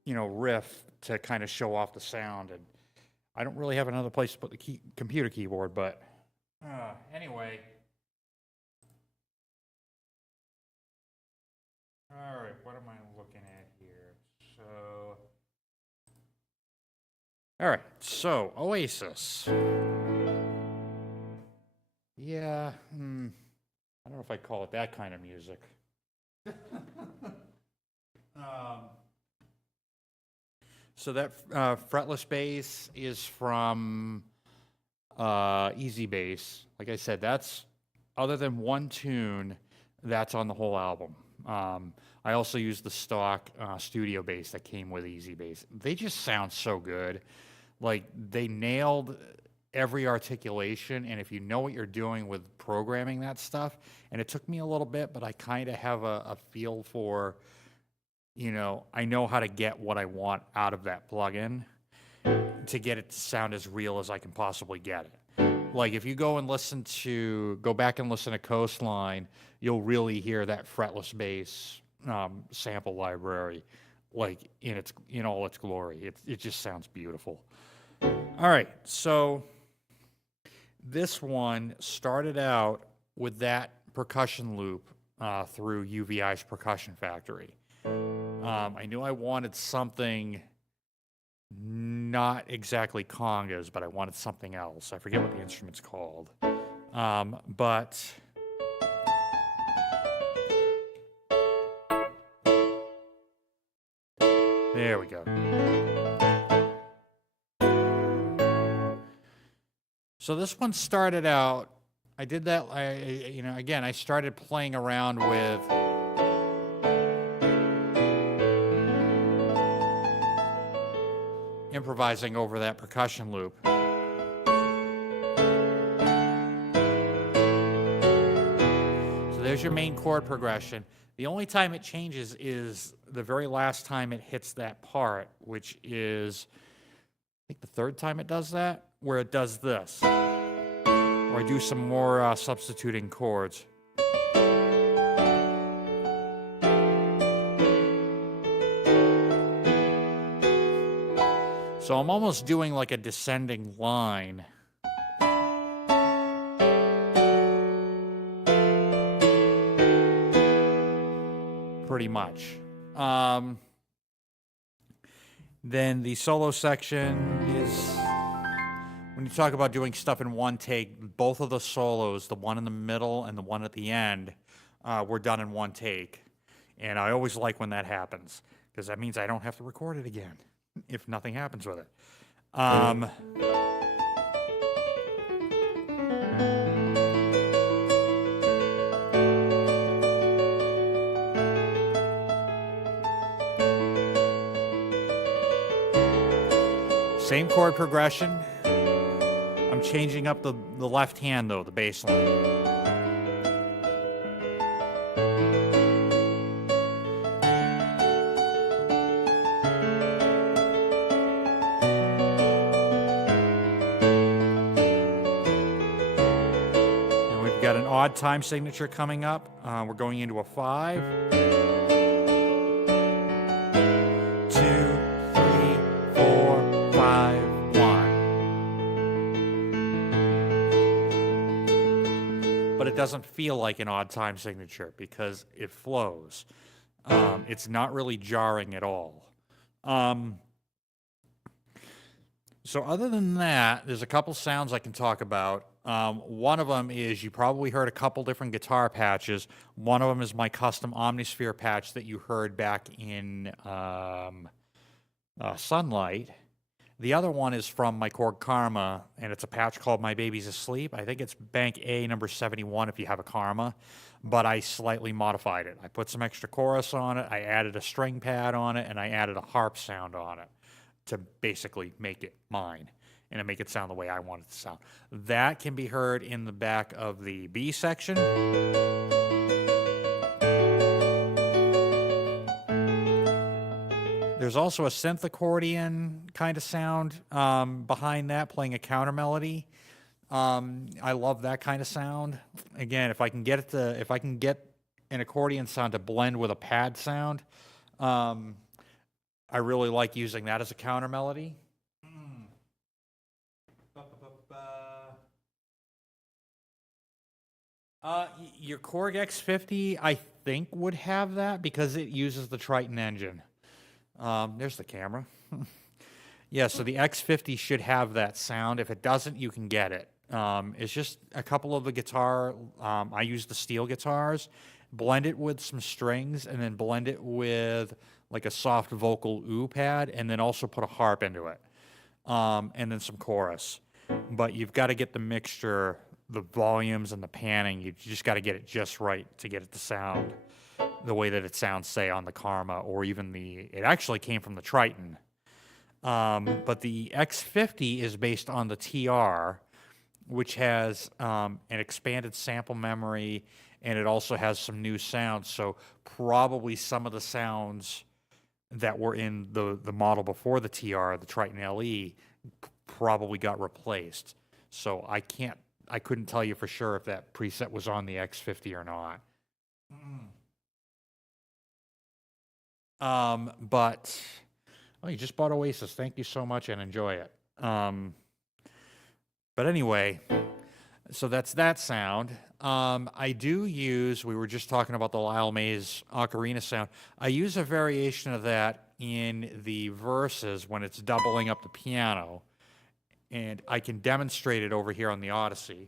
riff to kind of show off the sound. And I don't really have another place to put the computer keyboard, but anyway. All right, what am I looking at here? All right, so Oasis. Yeah, I don't know if I'd call it that kind of music. So that fretless bass is from Easy Bass. Like I said, that's, other than one tune, that's on the whole album. I also use the stock studio bass that came with Easy Bass. They just sound so good. Like, they nailed every articulation, and if you know what you're doing with programming that stuff, and it took me a little bit, but I kind of have a feel for, I know how to get what I want out of that plugin to get it to sound as real as I can possibly get it. Like, if you go back and listen to Coastline, you'll really hear that fretless bass sample library, like, in all its glory. It just sounds beautiful. All right, so this one started out with that percussion loop through UVI's Percussion Factory. I knew I wanted something not exactly congas, but I wanted something else. I forget what the instrument's called. But there we go. So this one started out, I did that, again, I started playing around with improvising over that percussion loop. So there's your main chord progression. The only time it changes is the very last time it hits that part, which is, I think the third time it does that, where it does this. Or I do some more substituting chords. So I'm almost doing like a descending line. Pretty much. Then the solo section is, when you talk about doing stuff in one take, both of the solos, the one in the middle and the one at the end, were done in one take. And I always like when that happens, because that means I don't have to record it again if nothing happens with it. Same chord progression. I'm changing up the left hand, though, the bass line. And we've got an odd time signature coming up. We're going into a 5. 2, 3, 4, 5, 1. But it doesn't feel like an odd time signature because it flows. It's not really jarring at all. So other than that, there's a couple sounds I can talk about. One of them is, you probably heard a couple different guitar patches. One of them is my custom Omnisphere patch that you heard back in Sunlight. The other one is from my Korg Karma, and it's a patch called My Baby's Asleep. I think it's Bank A number 71 if you have a Karma, but I slightly modified it. I put some extra chorus on it, I added a string pad on it, and I added a harp sound on it to basically make it mine and to make it sound the way I want it to sound. That can be heard in the back of the B section. There's also a synth accordion kind of sound behind that, playing a counter melody. I love that kind of sound. Again, if I can get an accordion sound to blend with a pad sound, um, I really like using that as a counter melody. Your Korg X50, I think, would have that because it uses the Triton engine. There's the camera. Yeah, so the X50 should have that sound. If it doesn't, you can get it. It's just a couple of the guitar. I use the steel guitars, blend it with some strings, and then blend it with like a soft vocal ooh pad, and then also put a harp into it, and then some chorus. But you've got to get the mixture, the volumes, and the panning. You just got to get it just right to get it to sound the way that it sounds, say, on the Karma, or even it actually came from the Triton. But the X50 is based on the TR, which has an expanded sample memory, and it also has some new sounds. So probably some of the sounds that were in the model before the TR, the Triton LE, probably got replaced. So I couldn't tell you for sure if that preset was on the X50 or not. But you just bought Oasis. Thank you so much and enjoy it. But anyway, so that's that sound. I do use, we were just talking about the Lyle Mays ocarina sound. I use a variation of that in the verses when it's doubling up the piano. And I can demonstrate it over here on the Odyssey.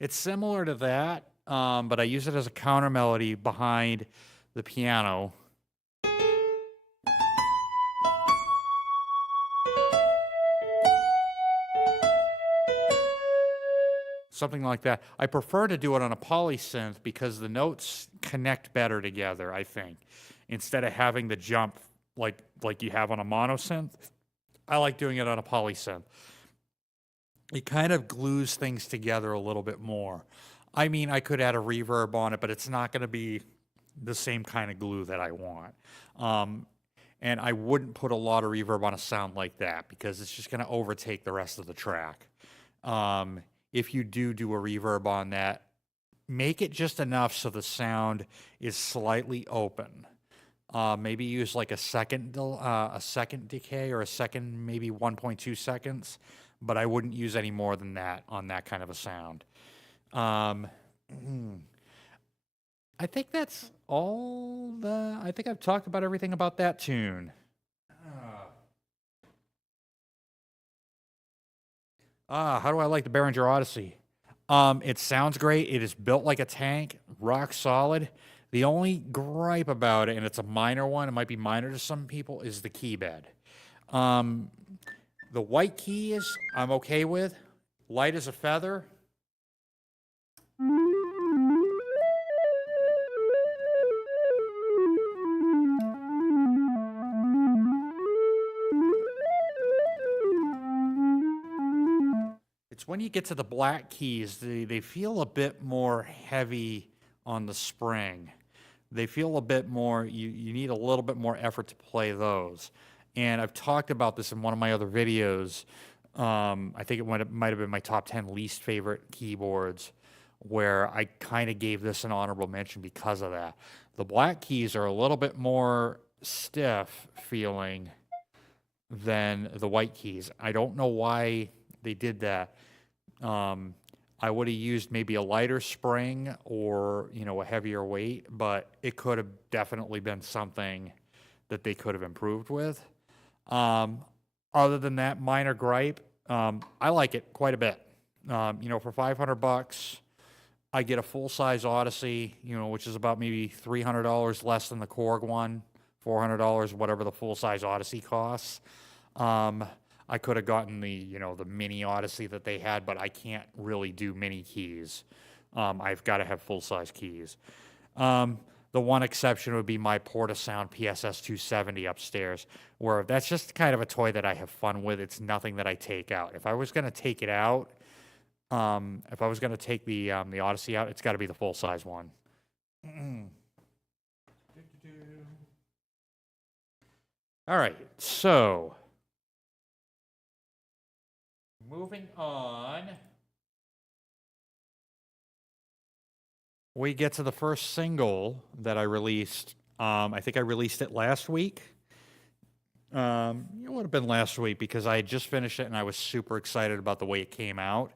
It's similar to that, but I use it as a counter melody behind the piano. Something like that. I prefer to do it on a polysynth because the notes connect better together, I think. Instead of having the jump like you have on a monosynth, I like doing it on a polysynth. It kind of glues things together a little bit more. I mean, I could add a reverb on it, but it's not going to be the same kind of glue that I want. And I wouldn't put a lot of reverb on a sound like that because it's just going to overtake the rest of the track. If you do a reverb on that, make it just enough so the sound is slightly open. Maybe use like a second decay or a second, maybe 1.2 seconds, but I wouldn't use any more than that on that kind of a sound. I think that's all I think I've talked about everything about that tune. How do I like the Behringer Odyssey? It sounds great. It is built like a tank, rock solid. The only gripe about it, and it's a minor one, it might be minor to some people, is the key bed. The white keys, I'm okay with. Light as a feather. It's when you get to the black keys, they feel a bit more heavy on the spring. They feel a bit more, you need a little bit more effort to play those. And I've talked about this in one of my other videos. I think it might have been my top 10 least favorite keyboards, where I kind of gave this an honorable mention because of that. The black keys are a little bit more stiff feeling than the white keys. I don't know why they did that. I would have used maybe a lighter spring or, a heavier weight, but it could have definitely been something that they could have improved with. Other than that minor gripe, I like it quite a bit. For $500, I get a full-size Odyssey, which is about maybe $300 less than the Korg one, $400, whatever the full-size Odyssey costs. I could have gotten the mini Odyssey that they had, but I can't really do mini keys. I've got to have full-size keys. The one exception would be my Portasound PSS 270 upstairs, where that's just kind of a toy that I have fun with. It's nothing that I take out. If I was going to take it out, if I was going to take the Odyssey out, it's got to be the full-size one. All right, so moving on, we get to the first single that I released. I think I released it last week. It would have been last week because I had just finished it and I was super excited about the way it came out,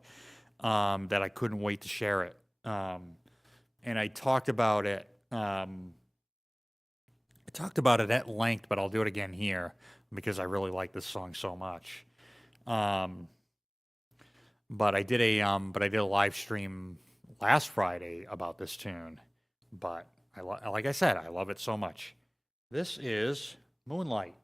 that I couldn't wait to share it. And I talked about it. I talked about it at length, but I'll do it again here because I really like this song so much. But I did a live stream last Friday about this tune. But like I said, I love it so much. This is Moonlight.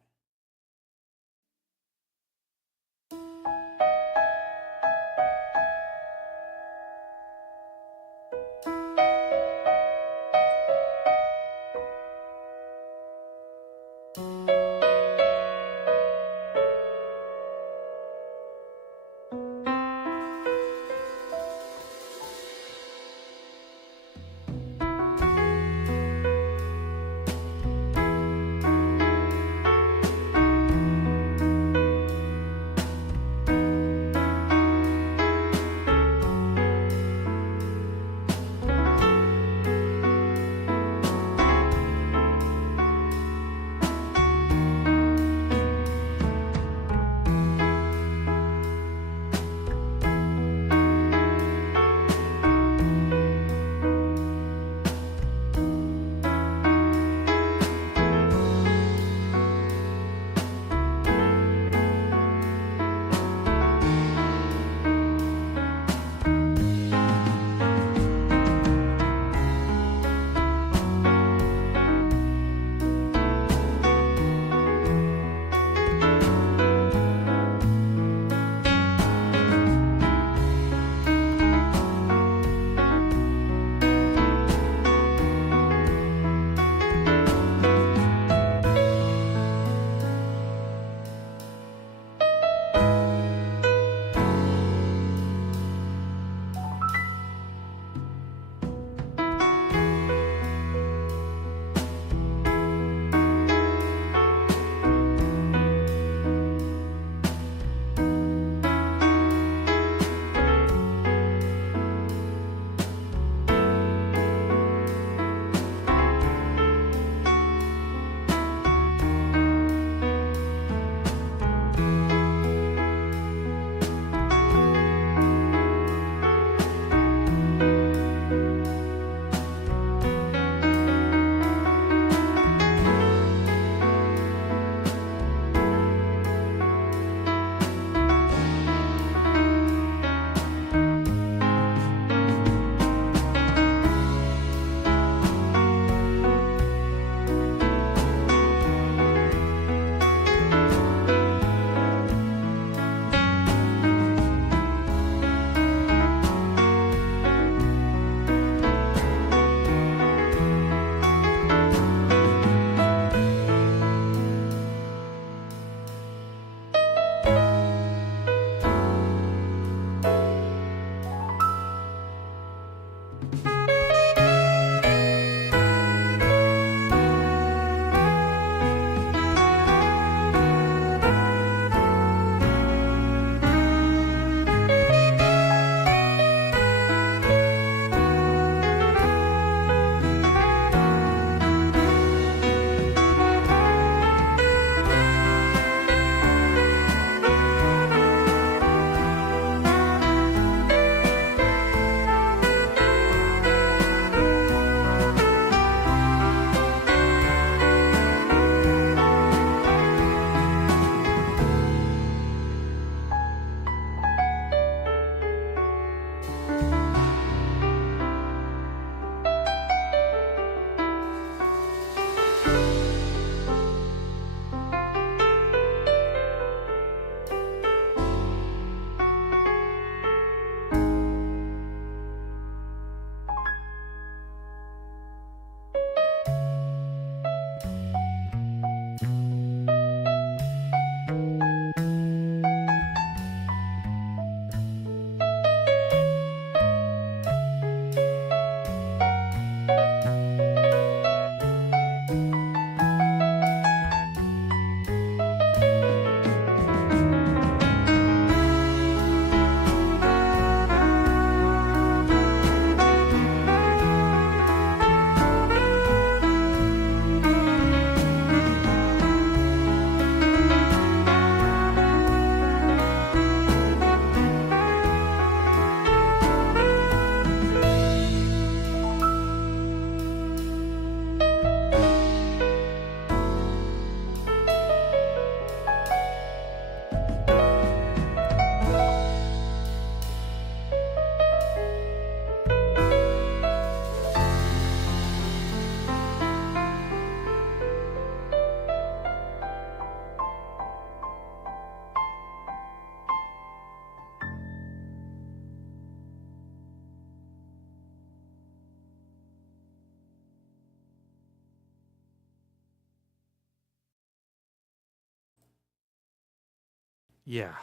Yeah.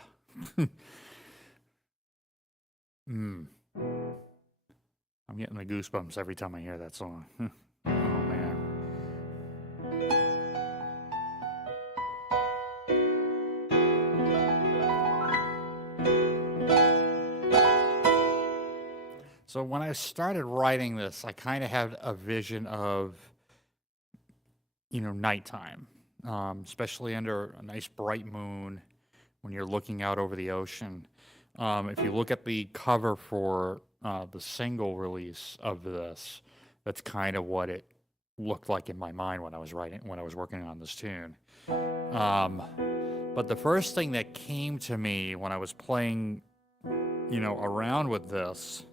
Mm. I'm getting the goosebumps every time I hear that song. Oh, man. So when I started writing this, I kind of had a vision of, nighttime, especially under a nice bright moon when you're looking out over the ocean. If you look at the cover for the single release of this, that's kind of what it looked like in my mind when I was working on this tune. But the first thing that came to me when I was playing, around with this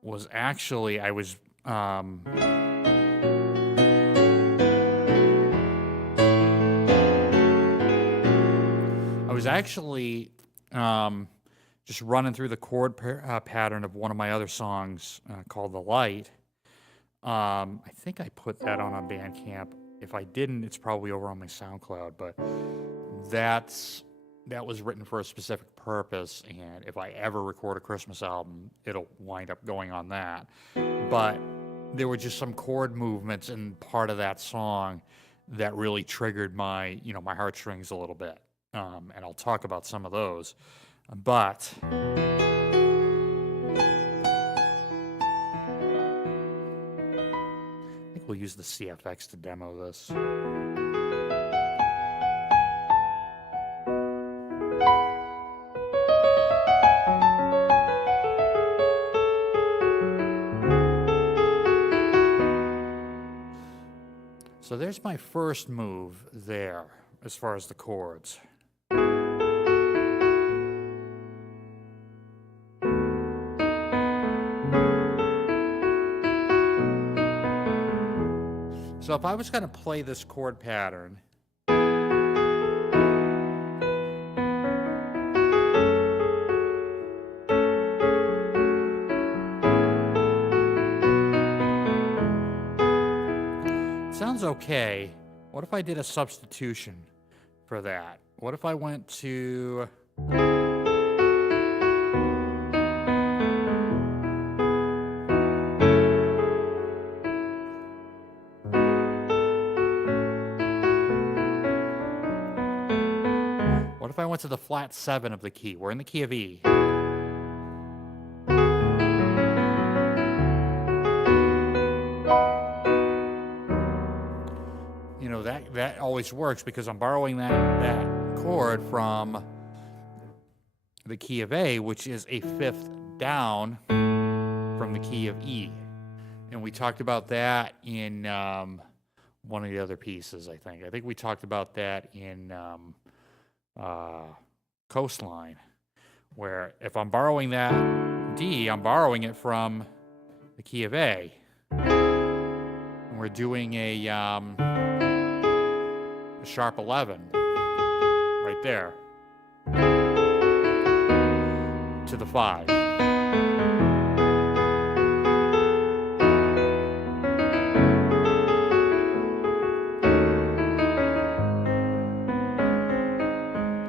was actually I was actually just running through the chord pattern of one of my other songs called "The Light." I think I put that on BandCamp. If I didn't, it's probably over on my SoundCloud. But that was written for a specific purpose, and if I ever record a Christmas album, it'll wind up going on that. But there were just some chord movements in part of that song that really triggered my heartstrings a little bit. And I'll talk about some of those. But I think we'll use the CFX to demo this. So there's my first move there as far as the chords. So if I was going to play this chord pattern, it sounds okay. What if I did a substitution for that? What if I went to... What if I went to the flat 7 of the key? We're in the key of E. That always works because I'm borrowing that chord from the key of A, which is a 5th down from the key of E. And we talked about that in one of the other pieces, I think. I think we talked about that in Coastline, where if I'm borrowing that D, I'm borrowing it from the key of A. And we're doing a sharp 11 right there to the 5.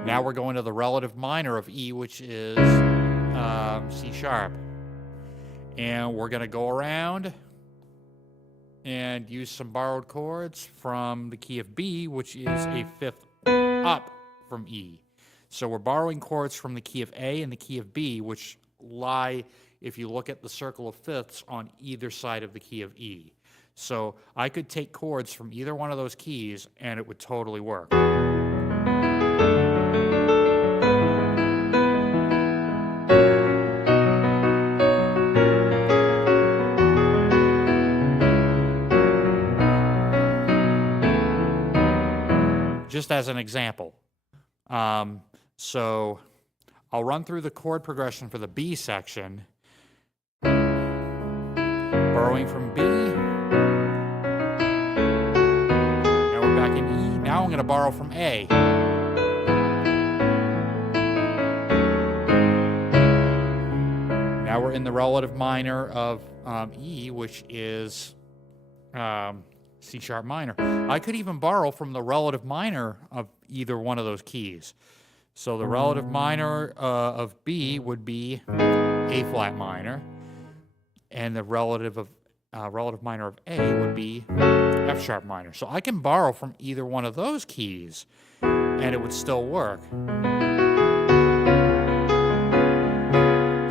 Now we're going to the relative minor of E, which is C sharp. And we're going to go around and use some borrowed chords from the key of B, which is a 5th up from E. So we're borrowing chords from the key of A and the key of B, which lie, if you look at the circle of fifths, on either side of the key of E. So I could take chords from either one of those keys and it would totally work. Just as an example. So I'll run through the chord progression for the B section. Borrowing from B. Now we're back in E. Now I'm going to borrow from A. Now we're in the relative minor of E, which is C sharp minor. I could even borrow from the relative minor of either one of those keys. So the relative minor of B would be A flat minor, and the relative minor of A would be F sharp minor. So I can borrow from either one of those keys, and it would still work.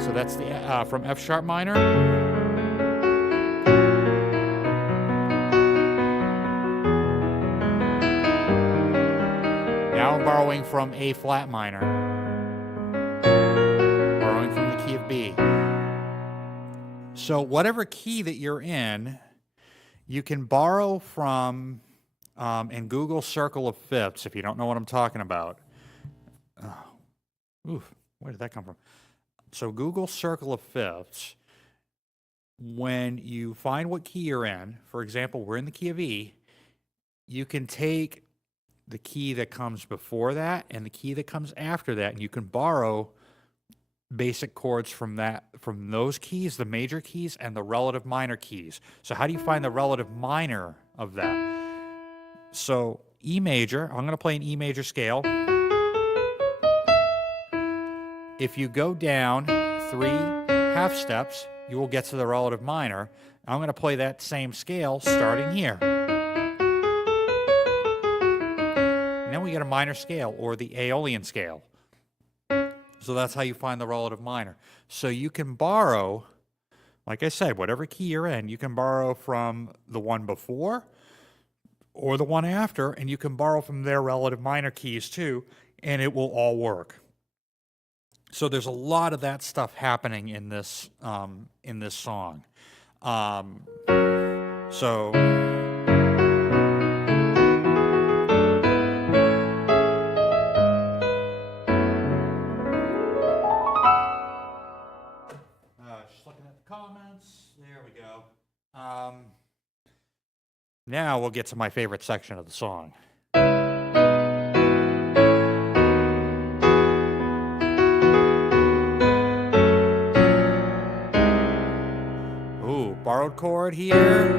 So that's the from F sharp minor. Now I'm borrowing from A flat minor, borrowing from the key of B. So whatever key that you're in, you can borrow from in Google Circle of Fifths, if you don't know what I'm talking about. Where did that come from? So Google Circle of Fifths, when you find what key you're in, for example, we're in the key of E, you can take the key that comes before that and the key that comes after that, and you can borrow basic chords from those keys, the major keys and the relative minor keys. So how do you find the relative minor of that? So E major, I'm going to play an E major scale. If you go down 3 half steps, you will get to the relative minor. I'm going to play that same scale starting here. And then we get a minor scale, or the Aeolian scale. So that's how you find the relative minor. So you can borrow, like I said, whatever key you're in, you can borrow from the one before or the one after, and you can borrow from their relative minor keys too, and it will all work. So there's a lot of that stuff happening in this song. Just looking at the comments. There we go. Now we'll get to my favorite section of the song. Ooh, borrowed chord here.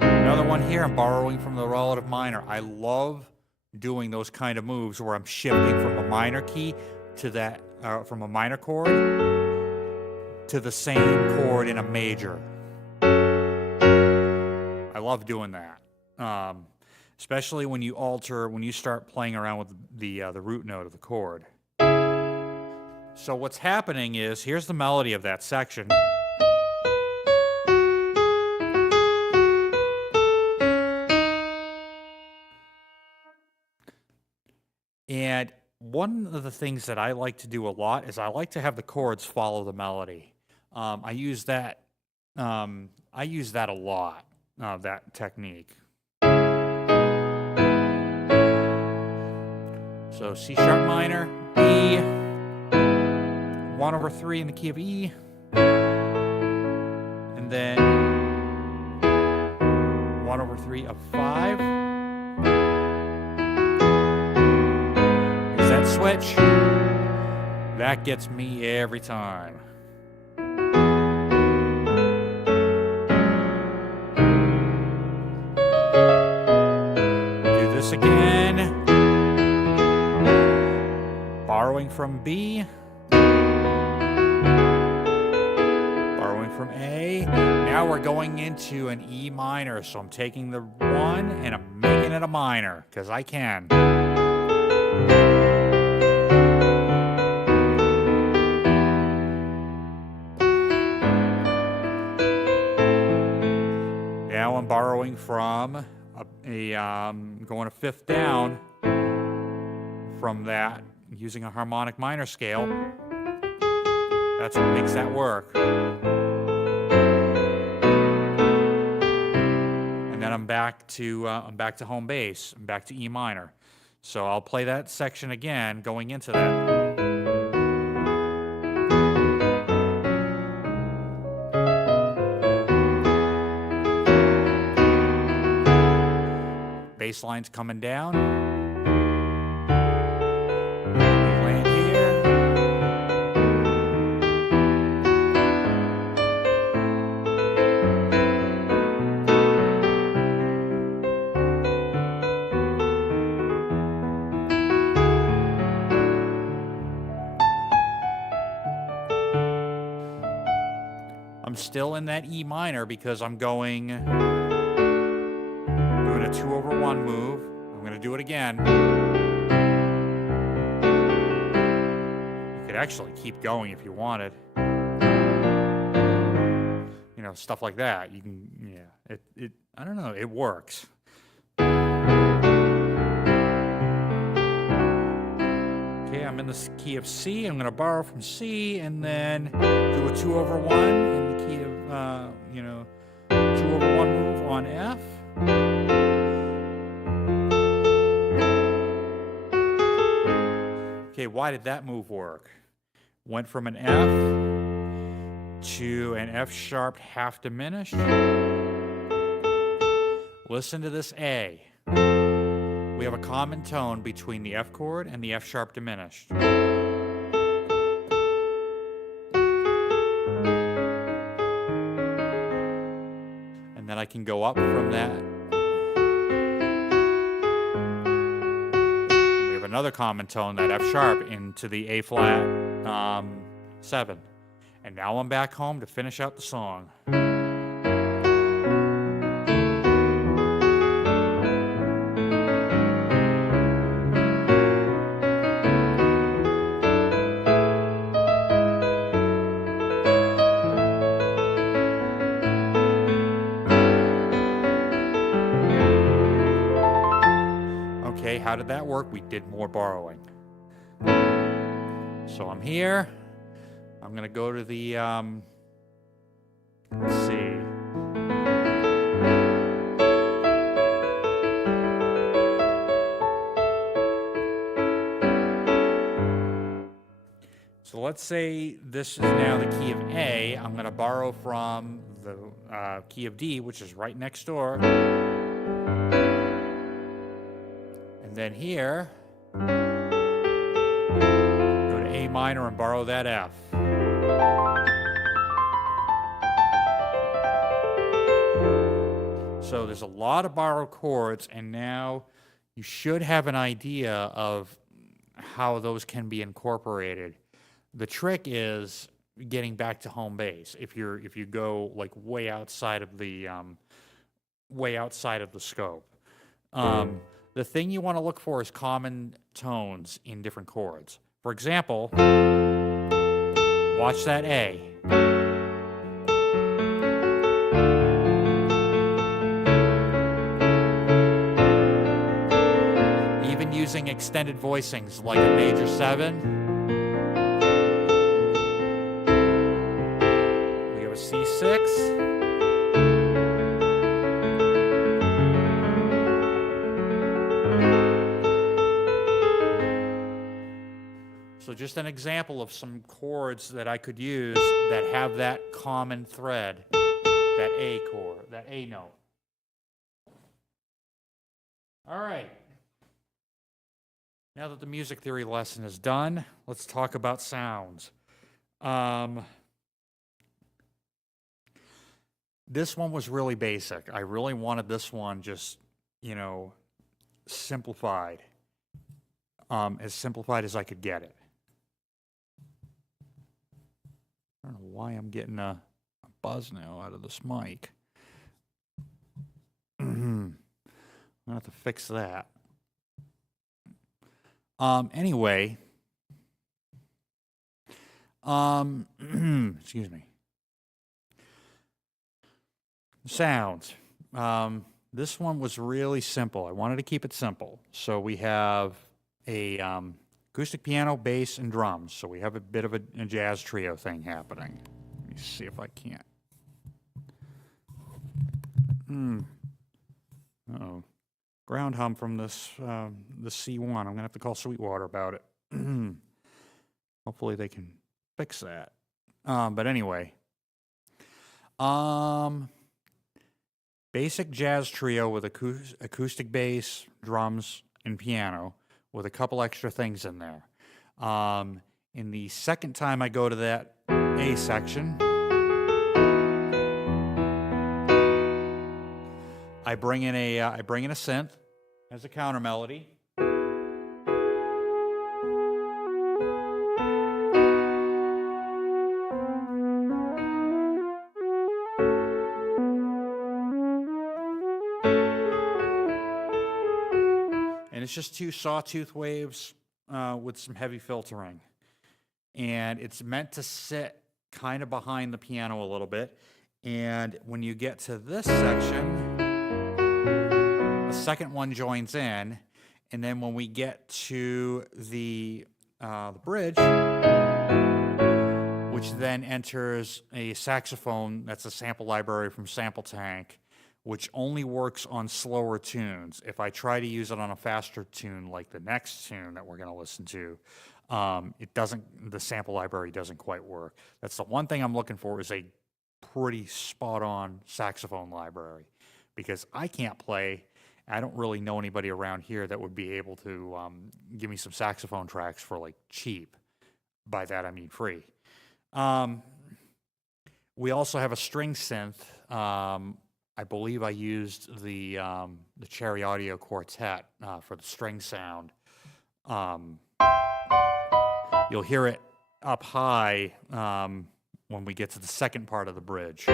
Another one here. I'm borrowing from the relative minor. I love doing those kind of moves where I'm shifting from a minor key to that, from a minor chord to the same chord in a major. I love doing that, especially when you start playing around with the root note of the chord. So what's happening is, here's the melody of that section. And one of the things that I like to do a lot is I like to have the chords follow the melody. I use that a lot, that technique. So C sharp minor, E, 1/3 in the key of E, and then 1/3 of 5. Is that switch? That gets me every time. Do this again. Borrowing from B. Borrowing from A. Now we're going into an E minor. So I'm taking the 1 and I'm making it a minor, because I can. Now I'm borrowing from going a fifth down from that, using a harmonic minor scale. That's what makes that work. And then I'm back to home base. I'm back to E minor. So I'll play that section again, going into that. Bass line's coming down. Land here. still in that E minor because I'm doing a 2/1 move. I'm going to do it again. You could actually keep going if you wanted. You know, stuff like that. You can, yeah. I don't know. It works. Okay, I'm in the key of C. I'm going to borrow from C and then do a 2/1 in the key of, 2/1 move on F. Okay, why did that move work? Went from an F to an F sharp half diminished. Listen to this A. We have a common tone between the F chord and the F sharp diminished. And then I can go up from that. We have another common tone, that F sharp, into the A flat 7. And now I'm back home to finish out the song. Okay, how did that work? We did more borrowing. So I'm here. I'm going to go to the, let's see. So let's say this is now the key of A. I'm going to borrow from the key of D, which is right next door. And then here, go to A minor and borrow that F. So there's a lot of borrowed chords, and now you should have an idea of how those can be incorporated. The trick is getting back to home base. If you go like way outside of the scope. The thing you want to look for is common tones in different chords. For example, watch that A. Even using extended voicings like a major 7. We have a C6. So just an example of some chords that I could use that have that common thread, that A chord, that A note. All right. Now that the music theory lesson is done, let's talk about sounds. This one was really basic. I really wanted this one just, simplified. As simplified as I could get it. I don't know why I'm getting a buzz now out of this mic. I'm gonna have to fix that. Anyway, excuse me. Sounds. This one was really simple. I wanted to keep it simple. So we have a acoustic piano, bass, and drums. So we have a bit of a jazz trio thing happening. Let me see if I can't. Uh-oh. Ground hum from this C1. I'm going to have to call Sweetwater about it. Hopefully they can fix that. But anyway. Basic jazz trio with acoustic bass, drums, and piano, with a couple extra things in there. In the second time I go to that A section, I bring in a synth as a counter melody. it's just two sawtooth waves with some heavy filtering. And it's meant to sit kind of behind the piano a little bit. And when you get to this section, the second one joins in. And then when we get to the bridge, which then enters a saxophone that's a sample library from Sample Tank, which only works on slower tunes. If I try to use it on a faster tune, like the next tune that we're going to listen to, it doesn't. The sample library doesn't quite work. That's the one thing I'm looking for, is a pretty spot-on saxophone library, because I can't play. I don't really know anybody around here that would be able to give me some saxophone tracks for like cheap. By that I mean free. We also have a string synth. I believe I used the Cherry Audio Quartet for the string sound. You'll hear it up high when we get to the second part of the bridge. So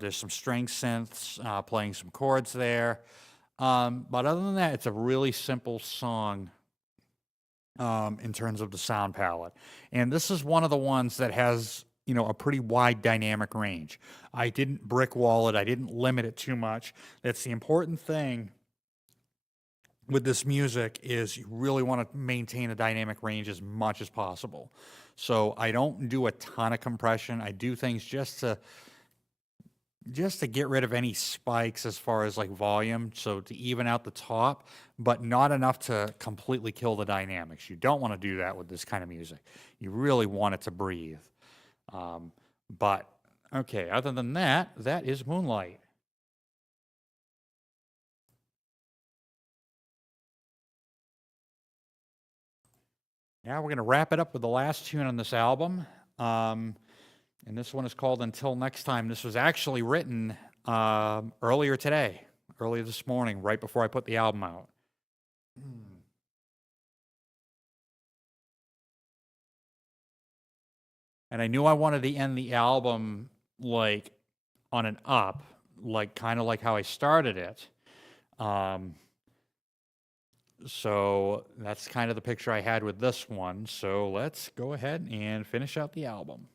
there's some string synths playing some chords there. But other than that, it's a really simple song in terms of the sound palette. And this is one of the ones that has, a pretty wide dynamic range. I didn't brick wall it. I didn't limit it too much. That's the important thing with this music, is you really want to maintain a dynamic range as much as possible. So I don't do a ton of compression. I do things just to get rid of any spikes as far as like volume, so to even out the top, but not enough to completely kill the dynamics. You don't want to do that with this kind of music. You really want it to breathe. But okay, other than that, that is Moonlight. Now we're going to wrap it up with the last tune on this album. And this one is called Until Next Time. This was actually written earlier this morning, right before I put the album out. And I knew I wanted to end the album like on an up, like kind of like how I started it. So that's kind of the picture I had with this one. So let's go ahead and finish out the album.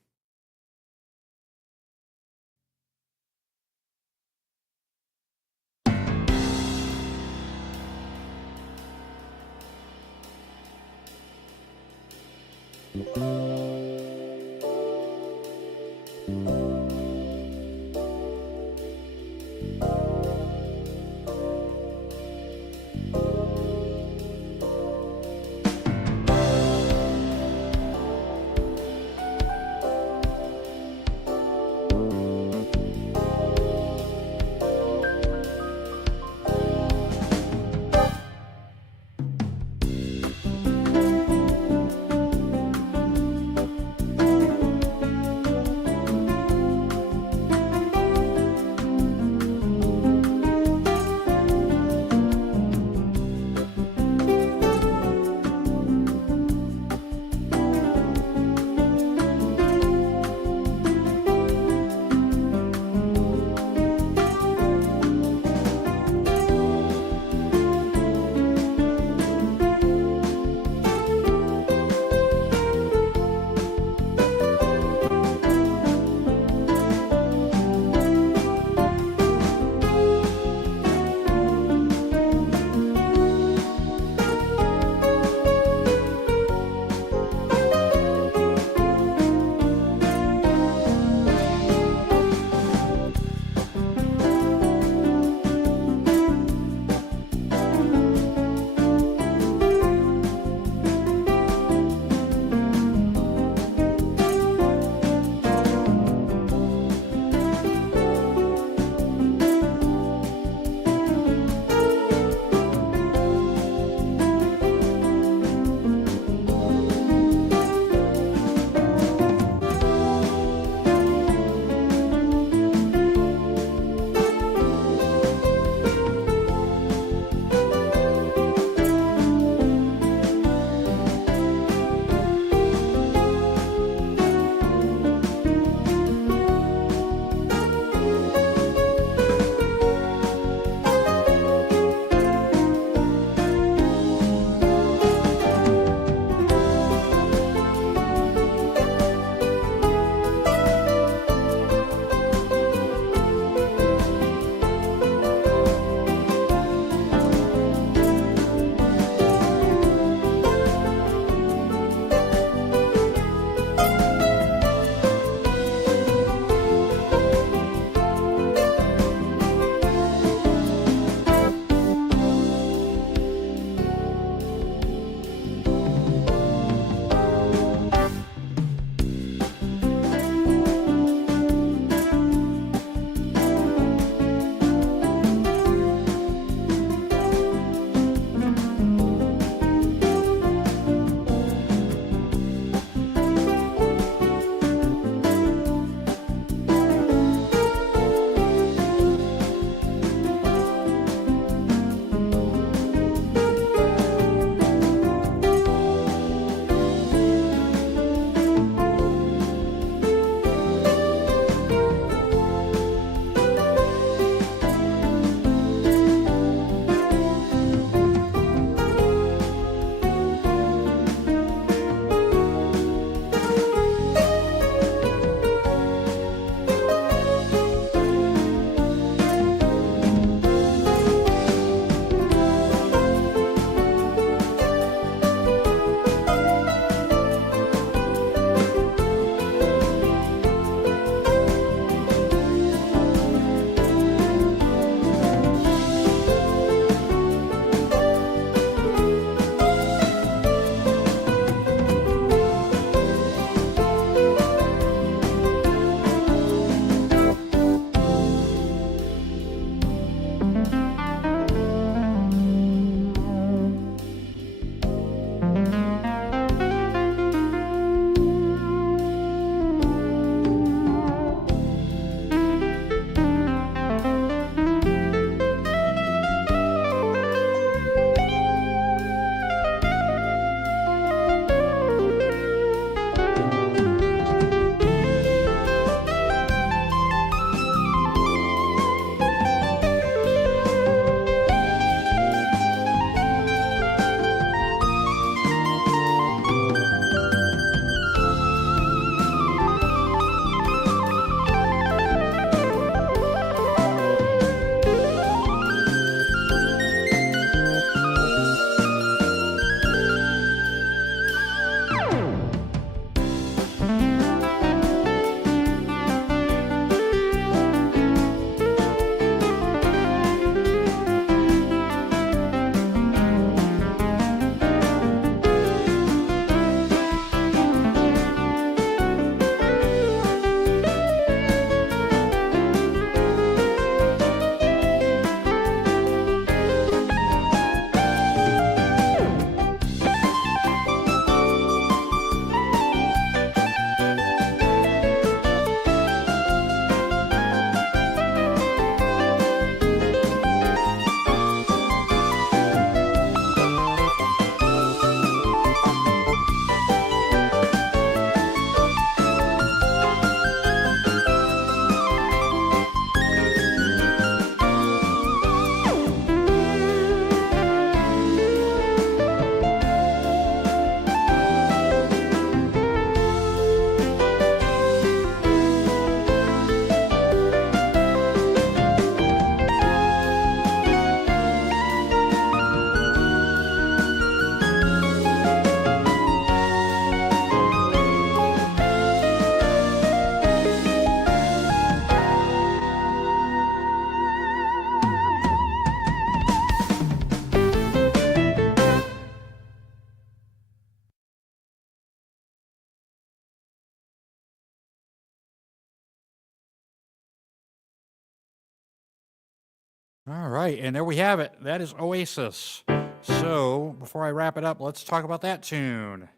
All right, and there we have it. That is Oasis. So, before I wrap it up, let's talk about that tune.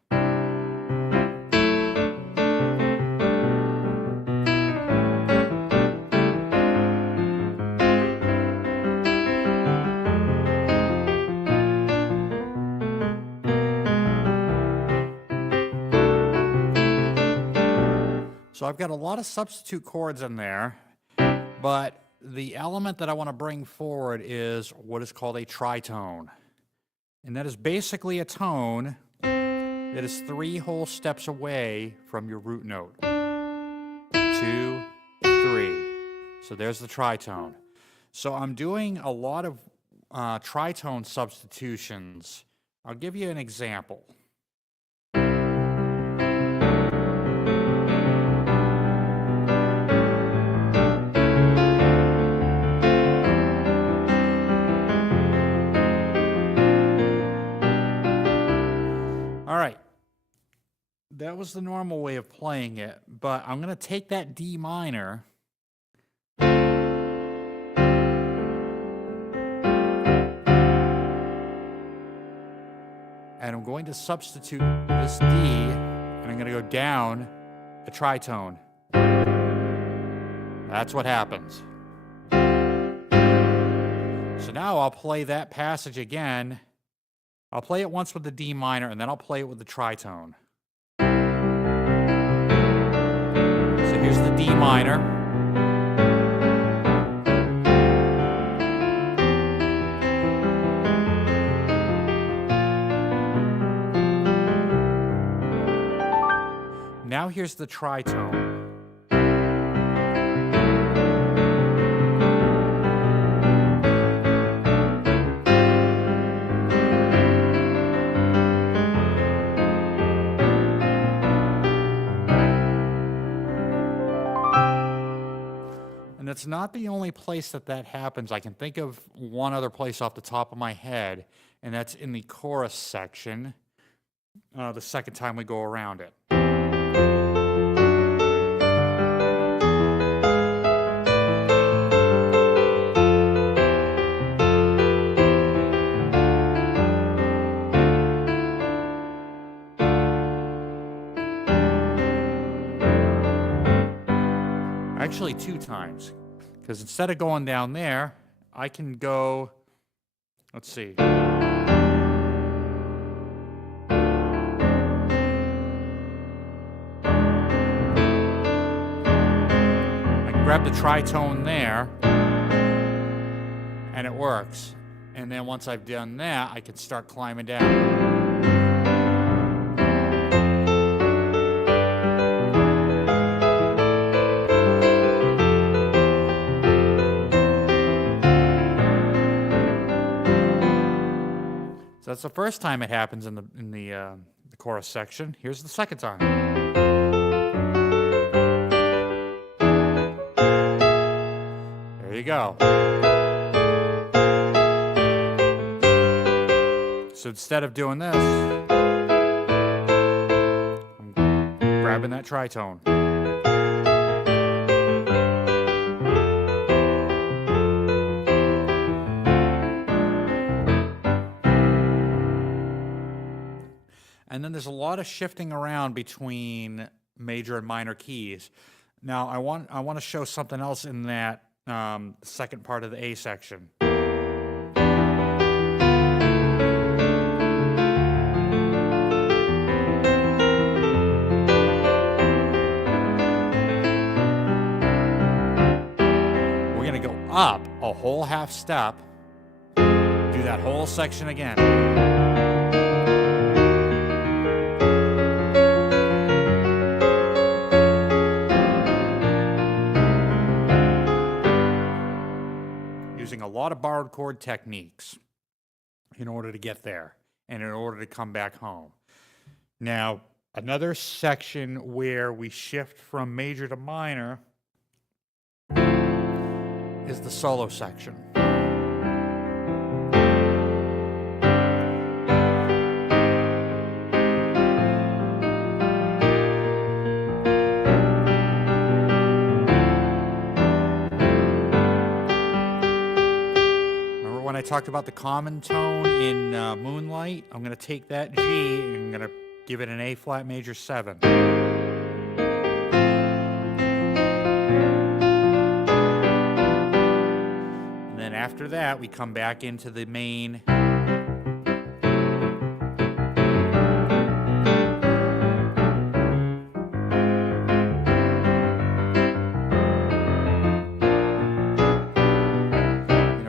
So I've got a lot of substitute chords in there, but the element that I want to bring forward is what is called a tritone. And that is basically a tone that is 3 whole steps away from your root note. 2, 3. So there's the tritone. So I'm doing a lot of tritone substitutions. I'll give you an example. All right, that was the normal way of playing it, but I'm going to take that D minor and I'm going to substitute this D, and I'm going to go down a tritone. That's what happens. So now I'll play that passage again. I'll play it once with the D minor, and then I'll play it with the tritone. So here's the D minor. Now here's the tritone. And it's not the only place that happens. I can think of one other place off the top of my head, and that's in the chorus section, the second time we go around it. Actually 2 times, because instead of going down there, I can go, let's see. I can grab the tritone there, and it works. And then once I've done that, I can start climbing down. So that's the first time it happens in the chorus section. Here's the second time. There you go. So instead of doing this, I'm grabbing that tritone. And then there's a lot of shifting around between major and minor keys. Now I want to show something else in that second part of the A section. We're going to go up a whole half step, do that whole section again. Using a lot of borrowed chord techniques in order to get there and in order to come back home. Now, another section where we shift from major to minor is the solo section. when I talked about the common tone in Moonlight, I'm going to take that G and I'm going to give it an A flat major 7. And then after that, we come back into the main.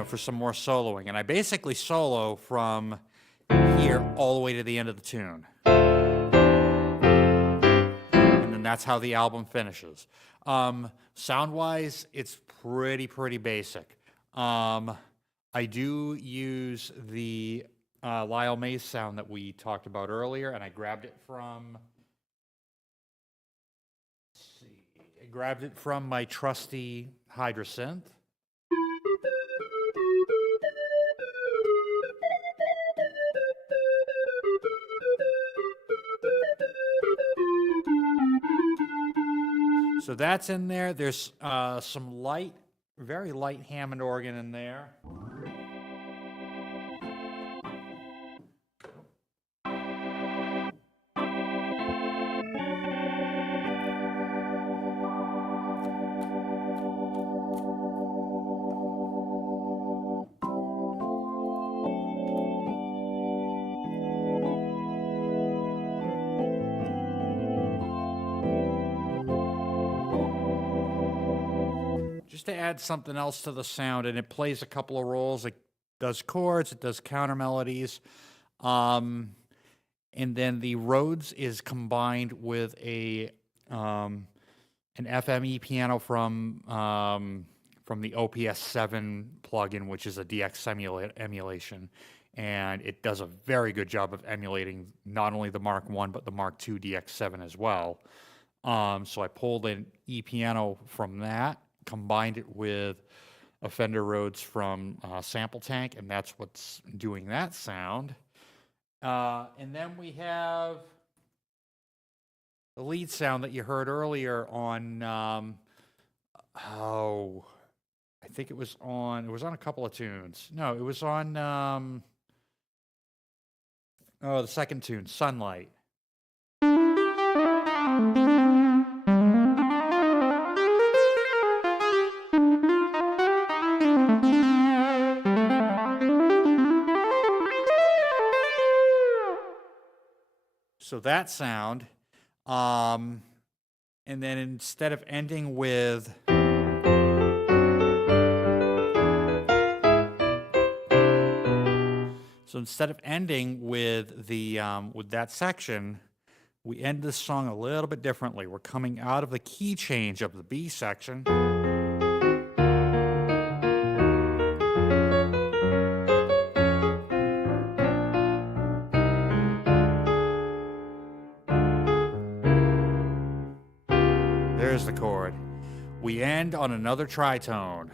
For some more soloing, and I basically solo from here all the way to the end of the tune, and then that's how the album finishes. Sound-wise, it's pretty basic. I do use the Lyle Mays sound that we talked about earlier, and I grabbed it from. Let's see, I grabbed it from my trusty Hydrasynth. So that's in there. There's some very light Hammond organ in there. Just to add something else to the sound, and it plays a couple of roles. It does chords, it does counter melodies, and then the Rhodes is combined with an FME piano from the OPS 7 plugin, which is a DX emulation, and it does a very good job of emulating not only the Mark I but the Mark II DX7 as well. So I pulled an E-piano from that, combined it with a Fender Rhodes from Sample Tank, and that's what's doing that sound. And then we have the lead sound that you heard earlier on, I think it was on a couple of tunes. No, it was on, the second tune, Sunlight. So that sound, and then instead of ending with with that section, we end this song a little bit differently. We're coming out of the key change of the B section. There's the chord. We end on another tritone.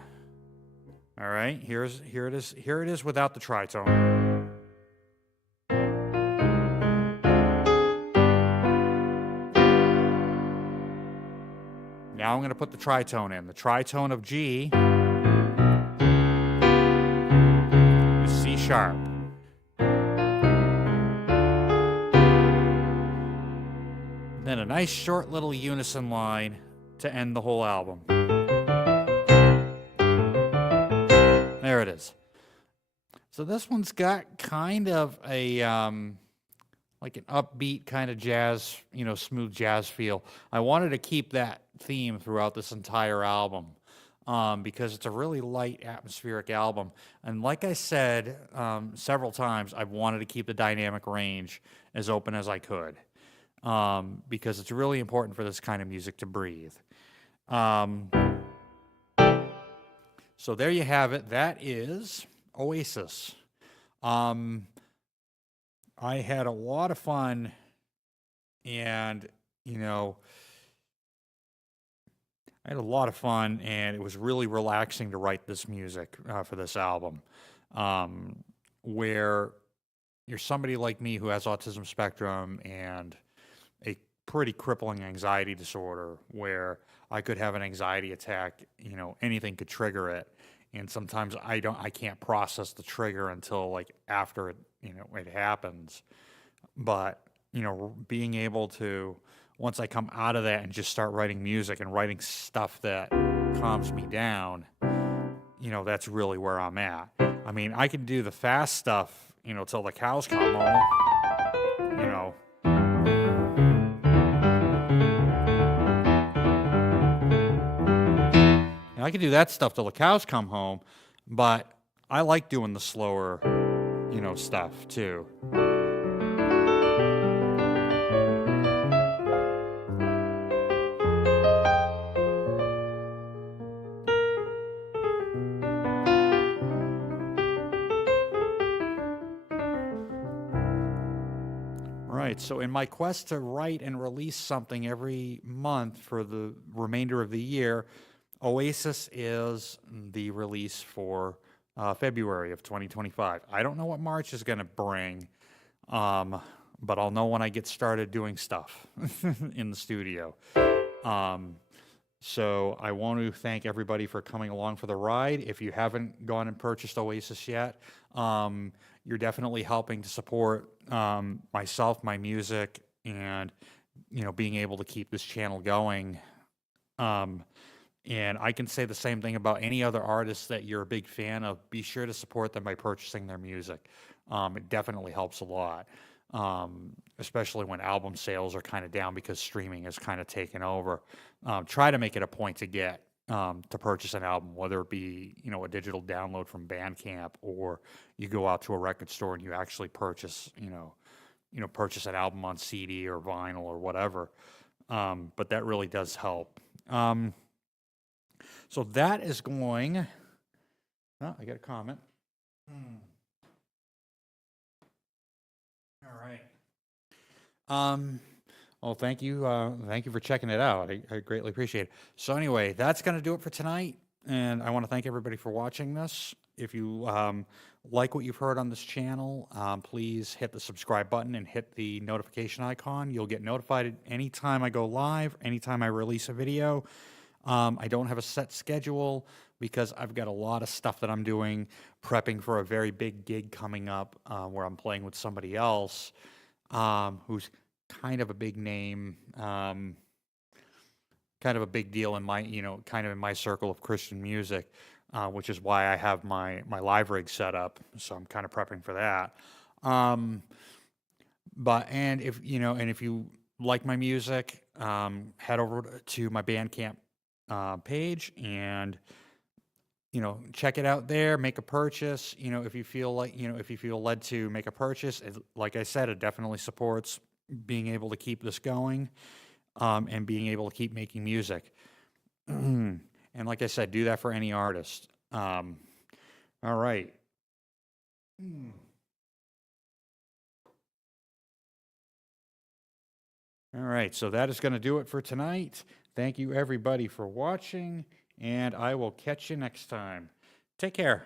All right, here it is without the tritone. Now I'm going to put the tritone in. The tritone of G is C sharp. Then a nice short little unison line to end the whole album. There it is. So this one's got kind of a like an upbeat kind of jazz, smooth jazz feel. I wanted to keep that theme throughout this entire album because it's a really light atmospheric album. And like I said several times, I've wanted to keep the dynamic range as open as I could. Because it's really important for this kind of music to breathe. So there you have it. That is Oasis. I had a lot of fun, and I had a lot of fun, and it was really relaxing to write this music for this album. Where you're somebody like me who has autism spectrum and a pretty crippling anxiety disorder, where I could have an anxiety attack, anything could trigger it. and sometimes I can't process the trigger until like after it happens. But being able to, once I come out of that and just start writing music and writing stuff that calms me down, that's really where I'm at. I mean, I can do the fast stuff, till the cows come home, you know. And I can do that stuff till the cows come home, but I like doing the slower, stuff too. Right. So, in my quest to write and release something every month for the remainder of the year, Oasis is the release for February of 2025. I don't know what March is going to bring, but I'll know when I get started doing stuff in the studio. So I want to thank everybody for coming along for the ride. If you haven't gone and purchased Oasis yet, you're definitely helping to support myself, my music, and being able to keep this channel going. And I can say the same thing about any other artists that you're a big fan of. Be sure to support them by purchasing their music. It definitely helps a lot, especially when album sales are kind of down because streaming has kind of taken over. Try to make it a point to get to purchase an album, whether it be a digital download from BandCamp, or you go out to a record store and you actually purchase purchase an album on CD or vinyl or whatever. But that really does help. So that is going. Oh, I got a comment. All right. Well, thank you. Thank you for checking it out. I greatly appreciate it. So anyway, that's going to do it for tonight. And I want to thank everybody for watching this. If you like what you've heard on this channel, please hit the subscribe button and hit the notification icon. You'll get notified anytime I go live, anytime I release a video. I don't have a set schedule because I've got a lot of stuff that I'm doing, prepping for a very big gig coming up where I'm playing with somebody else who's kind of a big name, kind of a big deal in my, kind of in my circle of Christian music, which is why I have my live rig set up. So I'm kind of prepping for that. And if you like my music, head over to my BandCamp page and check it out there, make a purchase. If you feel like if you feel led to make a purchase, like I said, it definitely supports being able to keep this going, and being able to keep making music. And like I said, do that for any artist. All right. All right, so that is going to do it for tonight. Thank you, everybody, for watching, and I will catch you next time. Take care.